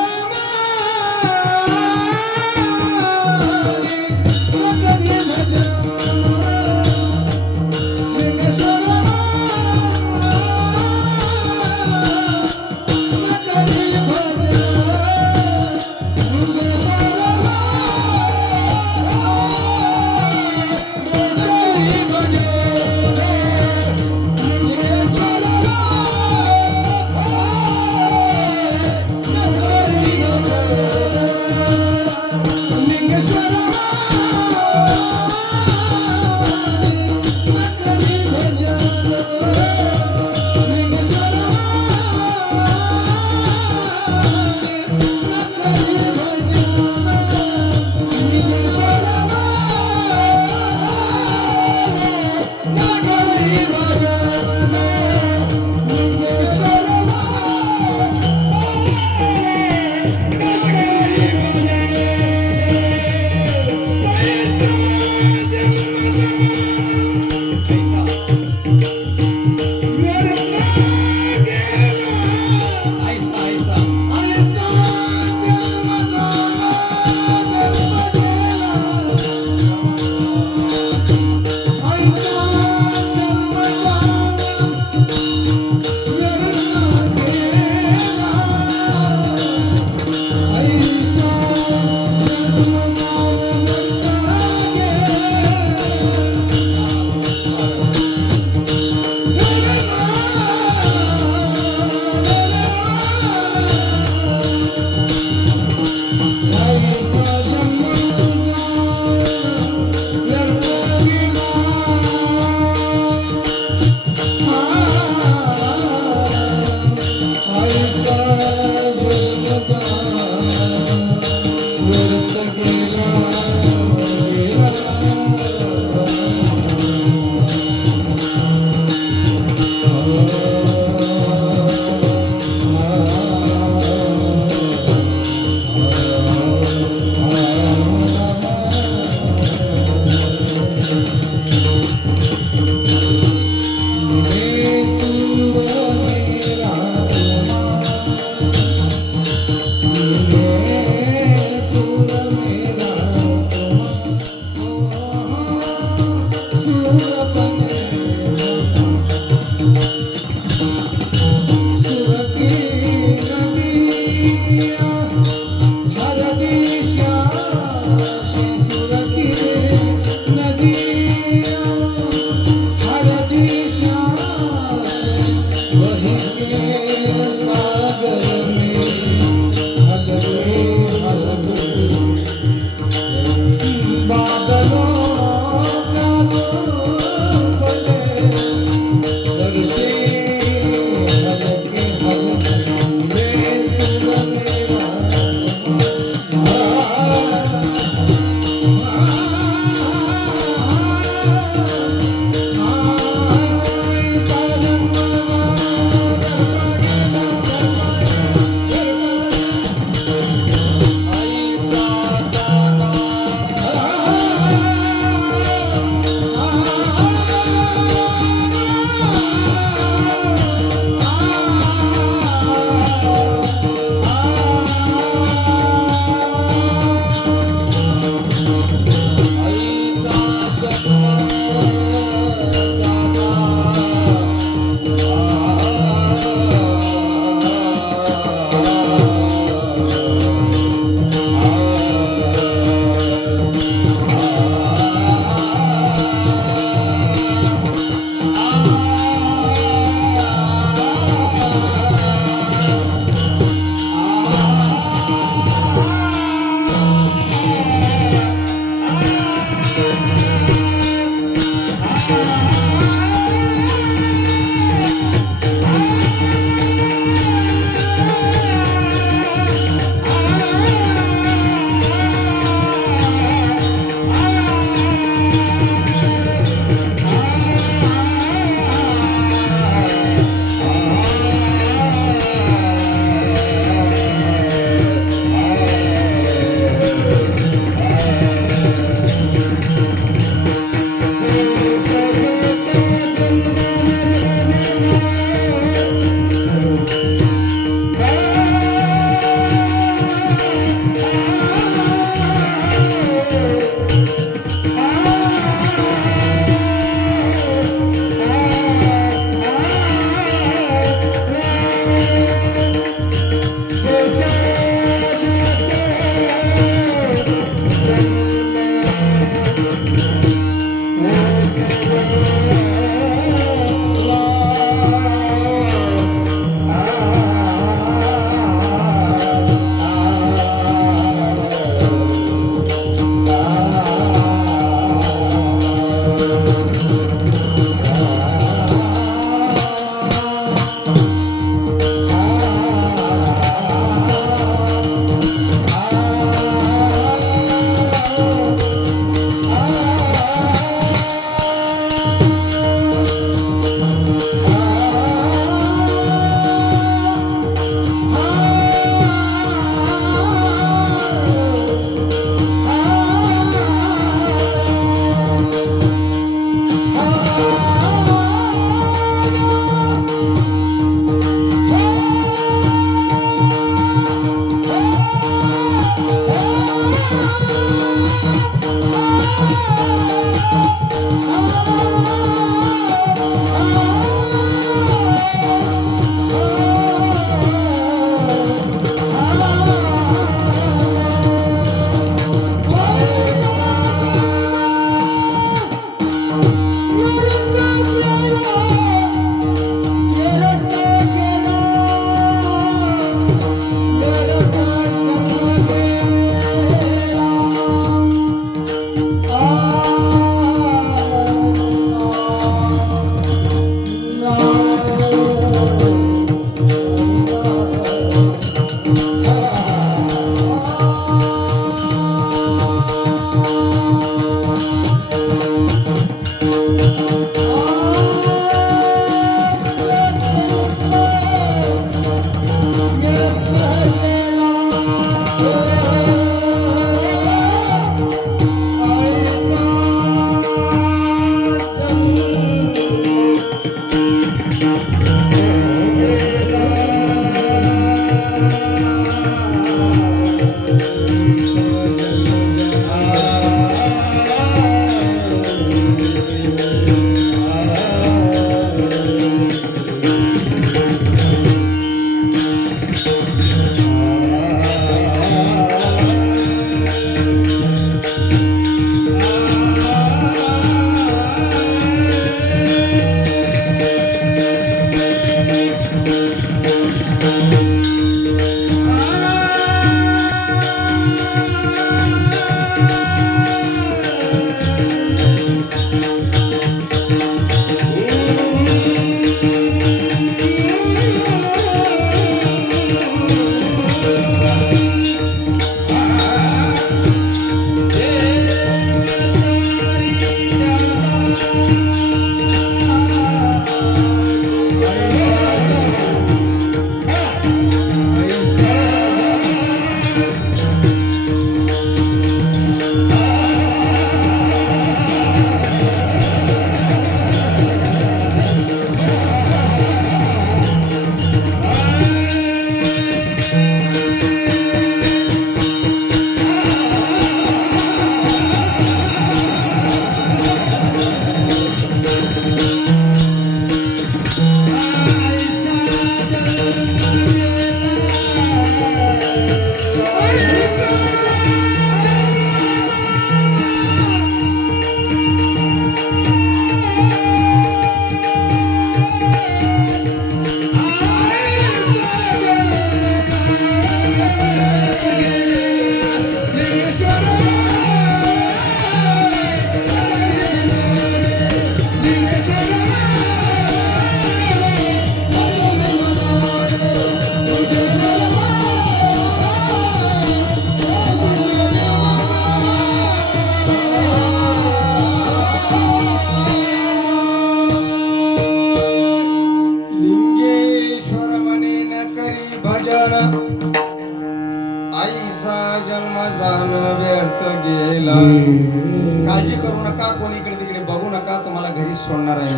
काळजी करू नका, कोणी इकडे तिकडे बघू नका, तुम्हाला घरी सोडणार आहे.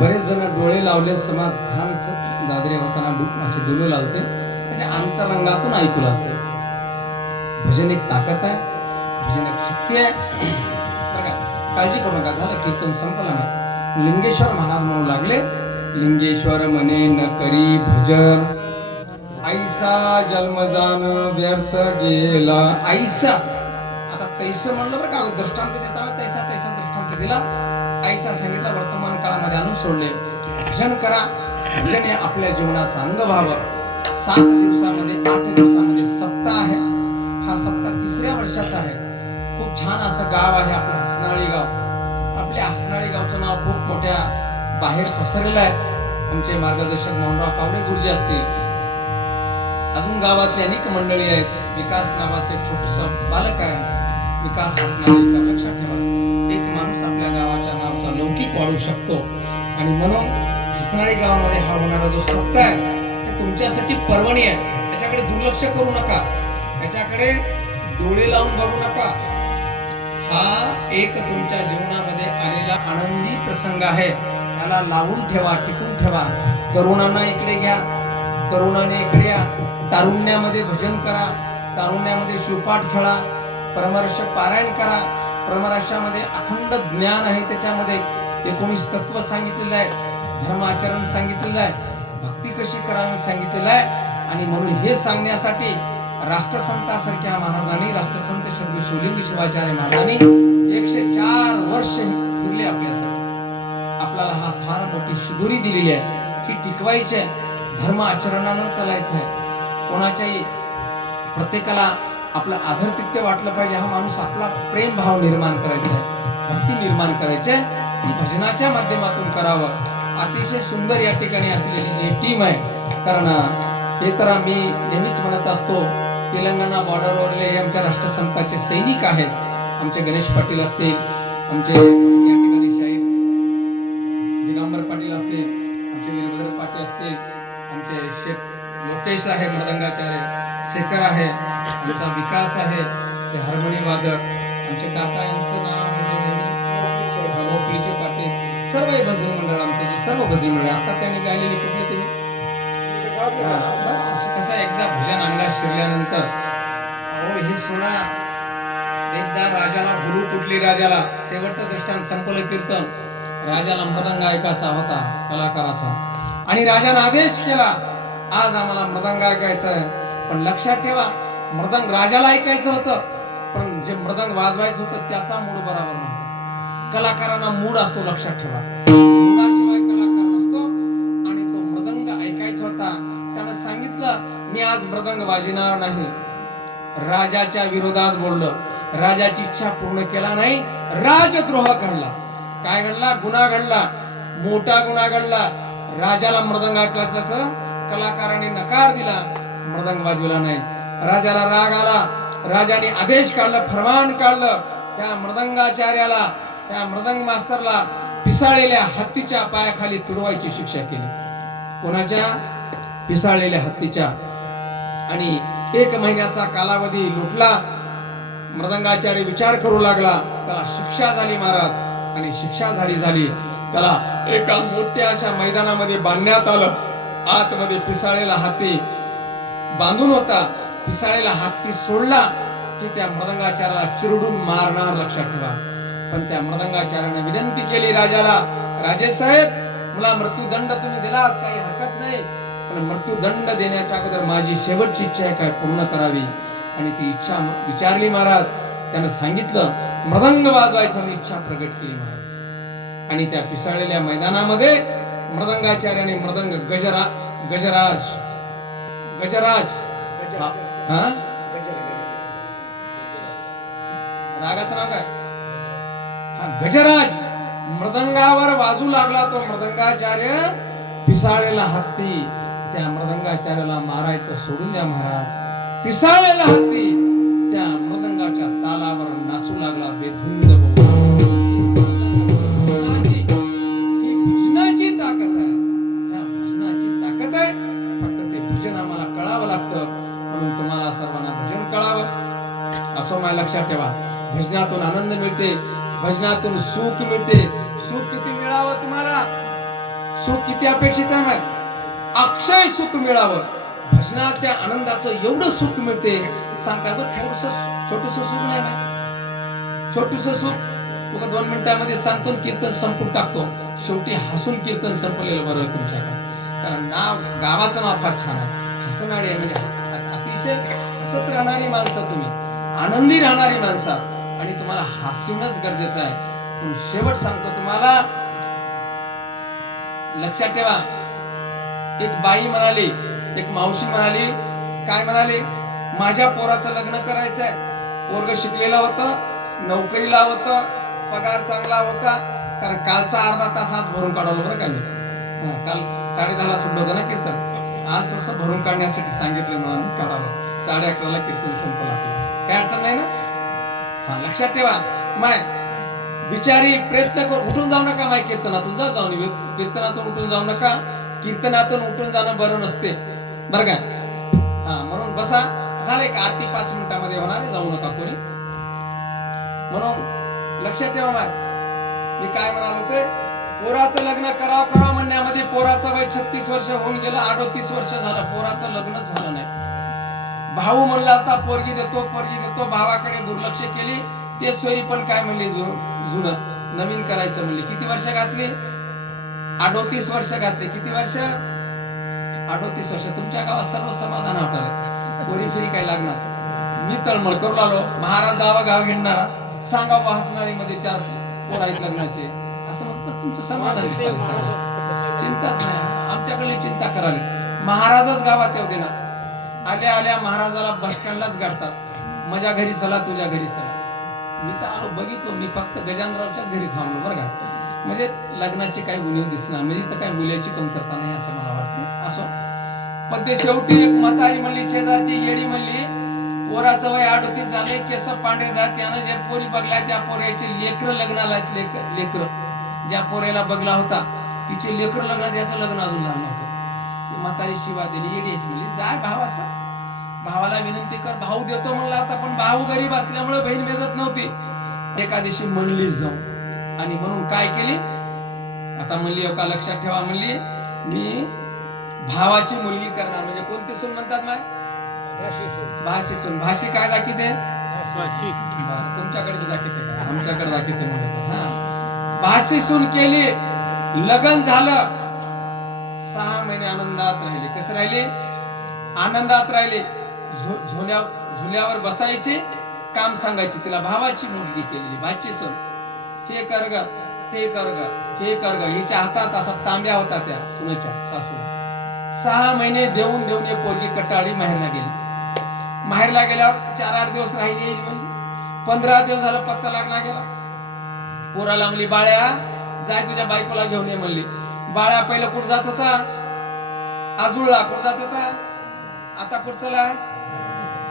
बरेच जण डोळे लावले, समाधान दादरे होताना असे डुलू लावते, म्हणजे अंतरंगातून ऐकू लागते. भजन एक ताकद आहे, भजन एक शक्ती आहे. बरं का, काळजी करू नका. झालं, कीर्तन संपलं ना. लिंगेश्वर महाराज म्हणू लागले, लिंगेश्वर म्हणे न करी भजन, ऐसा जन्म जाण व्यर्थ गेला. ऐसा, आता तैसं म्हणलं बरं का, दृष्टांत देताना तैसा तैसा दृष्टांत दिला. ऐसा सांगितलं, वर्तमान काळामध्ये आणून सोडले. भजन करा, भजन हे आपल्या जीवनाचं अंग व्हावं. 7 दिवसामध्ये 8 दिवसामध्ये सप्ताह आहे. हा सप्ताह 3ऱ्या वर्षाचा आहे. खूप छान असं गाव आहे आपलं हसनाळी गाव. आपल्या हसनाळी गावचं नाव खूप मोठ्या बाहेर पसरलेलं आहे. आमचे मार्गदर्शक मोहनराव कावडे गुरुजी असतील, अजून गावातली अनेक मंडळी आहेत. विकास नावाचे छोटस बालक आहे, विकास हसनाळी. तर लक्षात ठेवा, एक माणूस आपल्या गावाच्या नावाचा लौकिक वाढू शकतो. आणि म्हणून हसनाळी गावामध्ये हा होणारा जो सप्ताह आहे ते तुमच्यासाठी पर्वणी आहे. त्याच्याकडे दुर्लक्ष करू नका, त्याच्याकडे डोळे लावून बघू नका. हा एक तुमच्या जीवनामध्ये आलेला आनंदी प्रसंग आहे. त्याला लावून ठेवा, टिकून ठेवा. तरुणांना इकडे घ्या, तरुणाने इकडे या. तारुण्यामध्ये भजन करा, तारुण्यामध्ये शिवपाठ खेळा, परमर्श पारायण करा. परमर्शामध्ये अखंड ज्ञान आहे, त्याच्यामध्ये 19 तत्व सांगितलेलं आहे, धर्माचरण सांगितलेलं आहे, भक्ती कशी करावी सांगितलेलं आहे. आणि म्हणून हे सांगण्यासाठी राष्ट्रसंतासारख्या महाराजांनी, राष्ट्रसंत सद्गुरू शिवलिंग शिवाचार्य महाराजांनी 104 वर्ष फिरले आपल्यासाठी. आपल्याला हा फार मोठी शिदोरी दिलेली आहे, ही टिकवायची आहे, धर्म आचरणानं चालायचं आहे. कोणाच्याही प्रत्येकाला आपलं आदरातिथ्य वाटलं पाहिजे. हा माणूस आपला प्रेम भाव निर्माण करायचा आहे, भक्ती निर्माण करायची आहे, ती भजनाच्या माध्यमातून करावं. अतिशय सुंदर या ठिकाणी असलेली जी टीम आहे, कारण हे तर आम्ही नेहमीच म्हणत असतो, तेलंगणा बॉर्डरवरले हे आमच्या राष्ट्रसंताचे सैनिक आहेत. आमचे गणेश पाटील असतील, आमचे या ठिकाणी शाहीर दिगंबर पाटील असतील, आमचे वीरभद्र पाटील असतील, आमचे शेख लोकेश आहे, मृदंगाचार्य शेखर आहे, आमचा विकास आहे, ते हार्मोनियम वादक, आमचे काका यांचं नाव मोकलीचे पाटील, सर्व हे भजन मंडळ, आमचे जे सर्व भजन मंडळ आता त्यांनी गायलेले कुठले तुम्ही असं कसं एकदा भजन अंगात शिरल्यानंतर अहो हे सोना. एकदा राजाला हुलू कुठली, राजाला शेवटचं दृष्टांत संपलं कीर्तन. राजाला मृदंग ऐकायचा होता, कलाकाराचा, आणि राजाने आदेश केला, आज आम्हाला मृदंग ऐकायचा आहे. पण लक्षात ठेवा, मृदंग राजाला ऐकायचं होतं, पण जे मृदंग वाजवायचं होतं त्याचा मूड बरोबर नव्हता. कलाकारांना मूड असतो, लक्षात ठेवा, मुडाशिवाय कलाकार नसतो. आणि तो मृदंग ऐकायचा होता. त्यानं सांगितलं, मी आज मृदंग वाजविणार नाही. राजाच्या विरोधात बोललं, राजाची इच्छा पूर्ण केला नाही, राजद्रोह घडला. काय घडला? गुन्हा घडला, मोठा गुन्हा घडला. राजाला मृदंग ऐकायचा, कलाकाराने नकार दिला, मृदंग वाजविला नाही. राजाला राग आला, राजाने आदेश काढला, फरमान काढलं, त्या मृदंगाचार्याला, त्या मृदंग मास्तरला पिसाळलेल्या हत्तीच्या पायाखाली तुडवायची शिक्षा केली. कोणाच्या? पिसाळलेल्या हत्तीच्या. आणि 1 महिन्याचा कालावधी लुटला. मृदंगाचार्य विचार करू लागला, त्याला शिक्षा झाली महाराज. आणि शिक्षा झाली त्याला एका मोठ्या अशा मैदानामध्ये बांधण्यात आलं. आतमध्ये पिसाळलेला हत्ती बांधून होता. पिसाळलेला हत्ती सोडला की त्या मृदंगाचार्याला चिरडून मारणार, लक्षात ठेवा. पण त्या मृदंगाचार्याने विनंती केली राजाला, राजे साहेब, मला मृत्यूदंड तुम्ही दिलात, काही हरकत नाही, पण मृत्यूदंड देण्याच्या अगोदर माझी शेवटची इच्छा आहे, काय पूर्ण करावी. आणि ती इच्छा विचारली महाराज. त्यानं सांगितलं, मृदंग वाजवायचा मी इच्छा प्रगट केली महाराज. आणि त्या पिसाळलेल्या मैदानामध्ये मृदंगाचार्याने मृदंग गजराज हा रागाचं नाव काय? हा गजराज मृदंगावर वाजू लागला. तो मृदंगाचार्य पिसाळलेला हत्ती, त्या मृदंगाचार्याला मारायचं सोडून द्या महाराज. पिसाळलेला हत्ती त्या मृदंगाच्या तालावर नाचू लागला बेधुंद होऊन. ही भजनाची ताकद आहे, ह्या भजनाची ताकद आहे. फक्त ते भजन आम्हाला कळावं लागतं, म्हणून तुम्हाला सर्वांना भजन कळावं असं मला लक्षात ठेवा. भजनातून आनंद मिळते, भजनातून सुख मिळते. सुख किती मिळावं तुम्हाला? सुख किती अपेक्षित आहे? अक्षय सुख मिळावं. भजनाच्या आनंदाचं एवढं सुख मिळते, सांगता छोटस सुख नाही, छोटस सुख 2 मिनिटांमध्ये सांगतो, कीर्तन संपून टाकतो. शेवटी हसून कीर्तन संपलेलं बरं आहे तुमच्याकडे. कारण गावाचं नाव फार छान आहे, हसणारी आहे, म्हणजे अतिशय हसत राहणारी माणसं, तुम्ही आनंदी राहणारी माणसं, आणि तुम्हाला हसणंच गरजेचं आहे. म्हणून शेवट सांगतो तुम्हाला, लक्षात ठेवा. एक बाई म्हणाली, एक मावशी म्हणाली, काय म्हणाली? माझ्या पोराचं लग्न करायचंय. पोरग शिकलेला होतं, नोकरीला होतं, पगार चांगला होता, कारण कालचा अर्धा तास आज भरून काढवलं बरं का मी. काल 10:30ला सुटलं होतं ना कीर्तन, आज थोडंसं भरून काढण्यासाठी सांगितलं मला, मी काढावं. 11:30ला कीर्तन संपलं आपलं, काय अडचण नाही ना. लक्षात ठेवा, माय बिचारी प्रयत्न कर, उठून जाऊ नका माय कीर्तनातून, जाऊन कीर्तनातून उठून जाऊ नका. कीर्तनातून उठून जाणं बरं नसते बरं का. म्हणून बसा, झाले का आरती 5 मिनिटामध्ये होणार आहे, जाऊ नका कोणी. म्हणून लक्षात ठेवा माय, मी काय म्हणाल होते, पोराचं लग्न करावं म्हणण्यामध्ये पोराचं वय 36 वर्ष होऊन गेलं, 38 वर्ष झालं, पोराचं लग्नच झालं नाही. भाऊ म्हणला आता पोरगी देतो, भावाकडे दुर्लक्ष केली. ते सोयरी पण काय म्हणली, जुनं नवीन करायचं म्हणली. किती वर्ष घातली, 38 वर्ष घातले. किती वर्ष, 38 वर्ष. तुमच्या गावात सर्व समाधान वाटलं, पोरी फिरी काय लागणार. मी तळमळ करू लागलो, महाराज गावा गाव घेणारा सांगा हसणारी मध्ये 4 पोर आहेत लग्नाचे, असं म्हणत तुमचं समाधान दिसलं. चिंताच नाही, आमच्याकडे चिंता करावी. महाराजच गावात येऊ देणार, आल्या आल्या महाराजाला बस स्टँडलाच गाडतात, माझ्या घरी चला, तुझ्या घरी चला. मी तर आलो, बघितलो, मी फक्त गजानरावच्याच घरी थांबलो बरं का. म्हणजे लग्नाची काही उणीव दिसणार, म्हणजे तर काही मुलाची कमतरता नाही असं मला वाटते. असो, पण ते शेवटी एक म्हातारी म्हणली, शेजारची येडी म्हणली, पोराचं वय 38 झाले, केस पांढरे झाले, त्यानं जे पोरी बघल्या त्या पोऱ्याचे लेकर लग्नाला, लेकर ज्या पोऱ्याला बघला होता तिचे लेकर लग्नात, याचं लग्न अजून झालं नव्हतं. म्हातारी शिवा दिली, येडी म्हणली, जाय भावाला विनंती कर, भाऊ देतो म्हणला होता, पण भाऊ गरीब असल्यामुळे बहीण भेटत नव्हती. एका दिवशी म्हणलीच जाऊ, आणि म्हणून काय केली, आता म्हणली का लक्षात ठेवा, म्हणली मी भावाची मुलगी करणार. म्हणजे कोणती सून म्हणतात माय, भाशी सून. भाशी काय दाखवते, तुमच्याकडे दाखवते का, आमच्याकडे दाखवते म्हणतात. भाशी सून केली, लग्न झालं, 6 महिने आनंदात राहिले. कसं राहिले, आनंदात राहिले. झुल्यावर बसायचे, काम सांगायचे, तिला भावाची मुलगी केलेली, भाची सून. हे कर ग, ते कर ग, हे कर ग. हिच्या हातात असा तांब्या होता त्या सुनेच्या सासूला. 6 महिने देऊन देऊन हे पोरगी कटाळी माहेरला गेली. माहेरला गेल्यावर 4-8 दिवस राहिली, 15 दिवस झालं पत्ता लागला गेला. पोराला म्हणली, बाळ्या जाय तुझ्या बायकोला घेऊन ये म्हणली. बाळ्या पहिलं कुठं जात होता, आजुळला. कुठं जात होता, आता कुठं चालाय,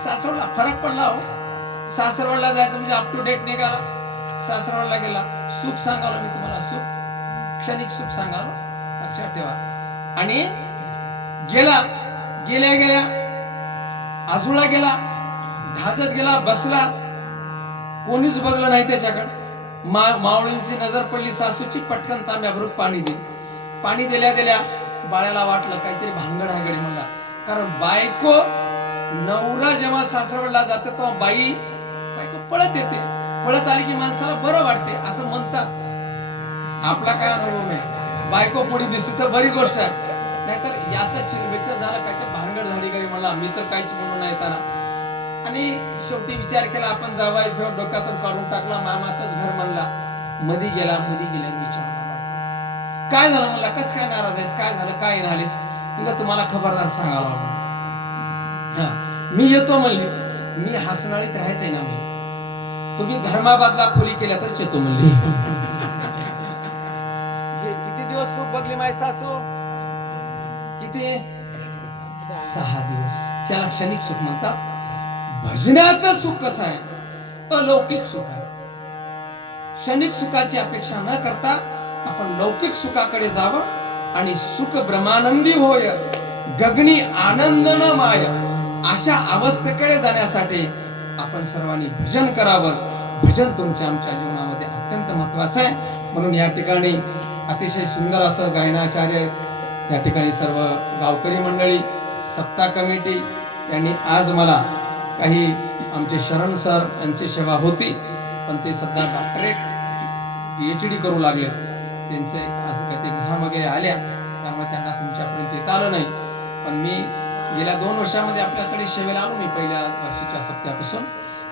सासरवाडला. फरक पडला हो, सासरवाडला जायचं म्हणजे अप टू डेट निघाला. सासरवाडला गेला, सुख सांगावलं मी तुम्हाला, सुख क्षणिक सुख सांगावं, लक्षात ठेवा. आणि गेल्या आजुळा गेला, धाजत गेला, बसला, कोणीच बघलं नाही त्याच्याकडे. मावळींची नजर पडली सासूची, पटकन तांब्याभरून पाणी दिली. पाणी दिल्या बाळ्याला वाटलं काहीतरी भानगड आहे म्हणला, कारण बायको नवरा जेव्हा सासरवाडला जाते तेव्हा बायको पळत येते, पळत आली की माणसाला बरं वाटते असं म्हणतात. आपला काय अनुभव नाही, बायको पुढे दिसते तर बरी गोष्ट आहे, नाहीतर याचा चिरबेचर झाला, काय ते भानगड झाली गडी म्हणला. मी तर काहीच म्हणून नाही त्याला. आणि शेवटी विचार केला, आपण जावाय फेव डोक्यातून काढून टाकला, मामाचंच घर म्हणला. मध्ये गेला विचार काय झालं म्हणला, कस काय नाराज आहेस, काय झालं, काय राहिलीस. म्हणजे तुम्हाला खबरदार सांगायला मी येतो म्हणले, मी हसनाळीत राहायचंय ना म्हणले, तुम्ही धर्माबादला खोली केल्या तरच येतो म्हणले. किती दिवस सुख बघली माय सासू, किती 6 दिवस. त्याला क्षणिक सुख म्हणतात. भजनाचं सुख कसं आहे, अलौकिक सुख आहे. क्षणिक सुखाची अपेक्षा न करता आपण लौकिक सुखाकडे जावं आणि सुख ब्रह्मानंदी होय, गगनी आनंद न माय, अशा अवस्थेकडे जाण्यासाठी आपण सर्वांनी भजन करावं. भजन तुमच्या आमच्या जीवनामध्ये अत्यंत महत्वाचं आहे. म्हणून या ठिकाणी अतिशय सुंदर असं गायनाचार्य आहेत. या ठिकाणी सर्व गावकरी मंडळी, सप्ताह कमिटी यांनी आज मला काही आमचे शरण सर यांची सेवा होती, पण ते सध्या डॉक्टरेट PhD करू लागले. त्यांचे आज काही एक्झाम वगैरे आल्या, त्यामुळे त्यांना तुमच्यापर्यंत येता आलं नाही. पण मी गेल्या 2 वर्षामध्ये आपल्याकडे सेवेला आलो. मी पहिल्या वर्षीच्या सप्त्यापासून.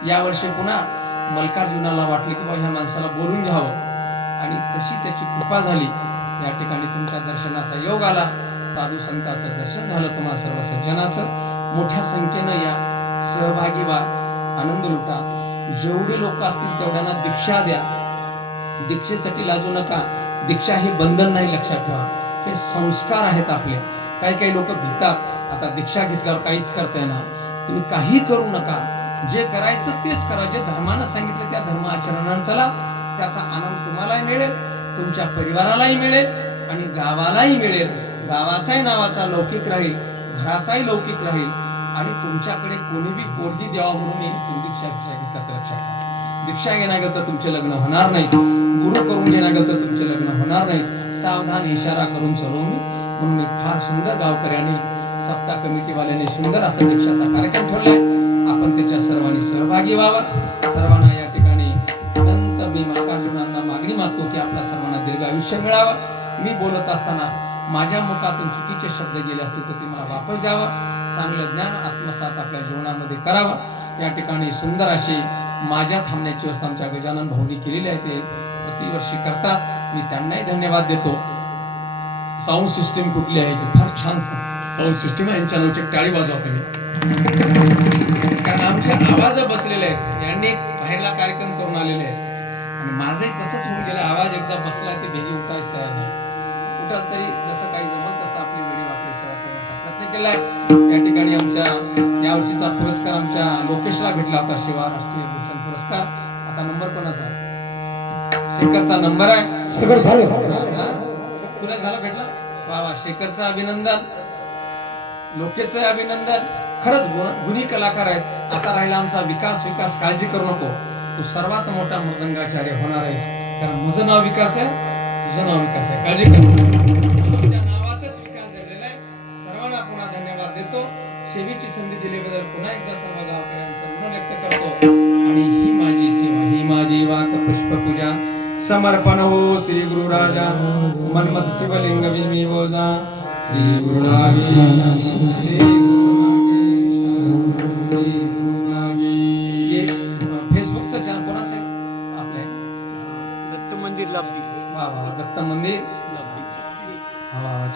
या वर्षी पुन्हा मल्कार्जुनाला वाटले की बाबा ह्या माणसाला बोलून घ्यावं, आणि तशी त्याची कृपा झाली. या ठिकाणी तुमच्या दर्शनाचा योग आला, साधू संतांचं दर्शन झालं, तुम्हा सर्व सज्जनाचं. मोठ्या संख्येनं या सहभागी व्हा, आनंद लुटा. जेवढे लोक असतील तेवढ्यांना दीक्षा द्या. दीक्षेसाठी लाजू नका. दीक्षा ही बंधन नाही, लक्षात ठेवा. हे संस्कार आहेत आपले. काही काही लोक भितात, आता दीक्षा घेतल्यावर काहीच करता येणार. तुम्ही काही करू नका. जे करायचं तेच करा. जे धर्मानं सांगितलं त्या धर्म आचरणानं चला. त्याचा आनंद तुम्हालाही मिळेल, तुमच्या परिवारालाही मिळेल आणि गावालाही मिळेल. गावाचाही नावाचा लौकिक राहील, घराचाही लौकिक राहील आणि तुमच्याकडे कोणी बी पोरगी द्यावा म्हणून येईल. तुम्ही दीक्षा घेतला तर लक्षात ठेवा. दीक्षा घेण्याकरता तुमचे लग्न होणार नाहीत. गुरु करून घेण्याकरता तुमचे लग्न होणार नाहीत. सावधान इशारा करून चलो मी. म्हणून एक फार सुंदर गावकऱ्यांनी, सप्ताह कमिटीवाल्यांनी सुंदर असा दीक्षाचा कार्यक्रम ठेवलाय. आपण त्याच्या सर्वांनी सहभागी व्हावं. सर्वांना या ठिकाणी अनंत मी मल्लिकार्जुनांना मागणी मागतो की आपल्या सर्वांना दीर्घ आयुष्य मिळावं. मी बोलत असताना माझ्या मुखातून चुकीचे शब्द गेले असतील तर ते मला वापस द्यावं. चांगलं ज्ञान आत्मसात आपल्या जीवनामध्ये करावं. या ठिकाणी सुंदर अशी माझ्या थांबण्याची व्यवस्था आमच्या गजानन भाऊंनी केलेली आहे. ते प्रतिवर्षी करतात. मी त्यांनाही धन्यवाद देतो. साऊंड सिस्टीम कुठली आहे? फार छान साऊंड सिस्टीम आहे. यांच्या नावाची टाळी वाजवा तुम्ही, कारण आमचे आवाज बसलेले आहेत. यांनी बाहेरला कार्यक्रम करून आलेले आहेत आणि माझंही तसंच होऊन गेलं. आवाज एकदा बसलाय ते भेगी उठायच तयार नाही. कुठं तरी जसं काही जमत तसं आपली वेळी वापरी सेवा करण्याचा प्रयत्न केलाय. या ठिकाणी आमच्या यावर्षीचा पुरस्कार आमच्या लोकेशला भेटला होता, शिवा राष्ट्रीय भूषण पुरस्कार. आता नंबर कोणाचा आहे? शेखरचा नंबर आहे. सगळं झालं. तुला झाला भेटला? वा वा. शेखरचं अभिनंदन, लोकेचं अभिनंदन. खरंच गुणी कलाकार आहेत. आता राहिला आमचा विकास. काळजी करू नको, तू सर्वात मोठा मृदंगाचार्य होणार आहेस. कारण तुझं नाव विकास आहे, तुझं नाव विकास आहे. काळजी करू नको. आमच्या नावातच विकास घडलेला आहे. सर्वांना पुन्हा धन्यवाद देतो. सेवेची संधी दिल्याबद्दल पुन्हा एकदा सर्व गावकऱ्यांचं ऋण व्यक्त करतो. आणि ही माझी सेवा, ही माझी वाक पुष्पपूजा समर्पण हो श्री गुरुराजा. मन्मथ शिवलिंग विमी ओजा. श्री गुरुनागेश, श्री गुरुनागेश, श्री गुरुनागेश. ये फेसबुकचं चॅनल कोणाचं आहे आपल्या? दत्त मंदिर लाभली. वा वा. दत्त मंदिर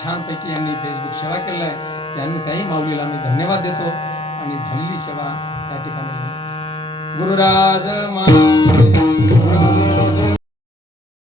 छान पैकी यांनी फेसबुक सेवा केलेला आहे. त्यांनी त्याही माऊलीला मी धन्यवाद देतो. आणि झालेली सेवा या ठिकाणी गुरुराज मा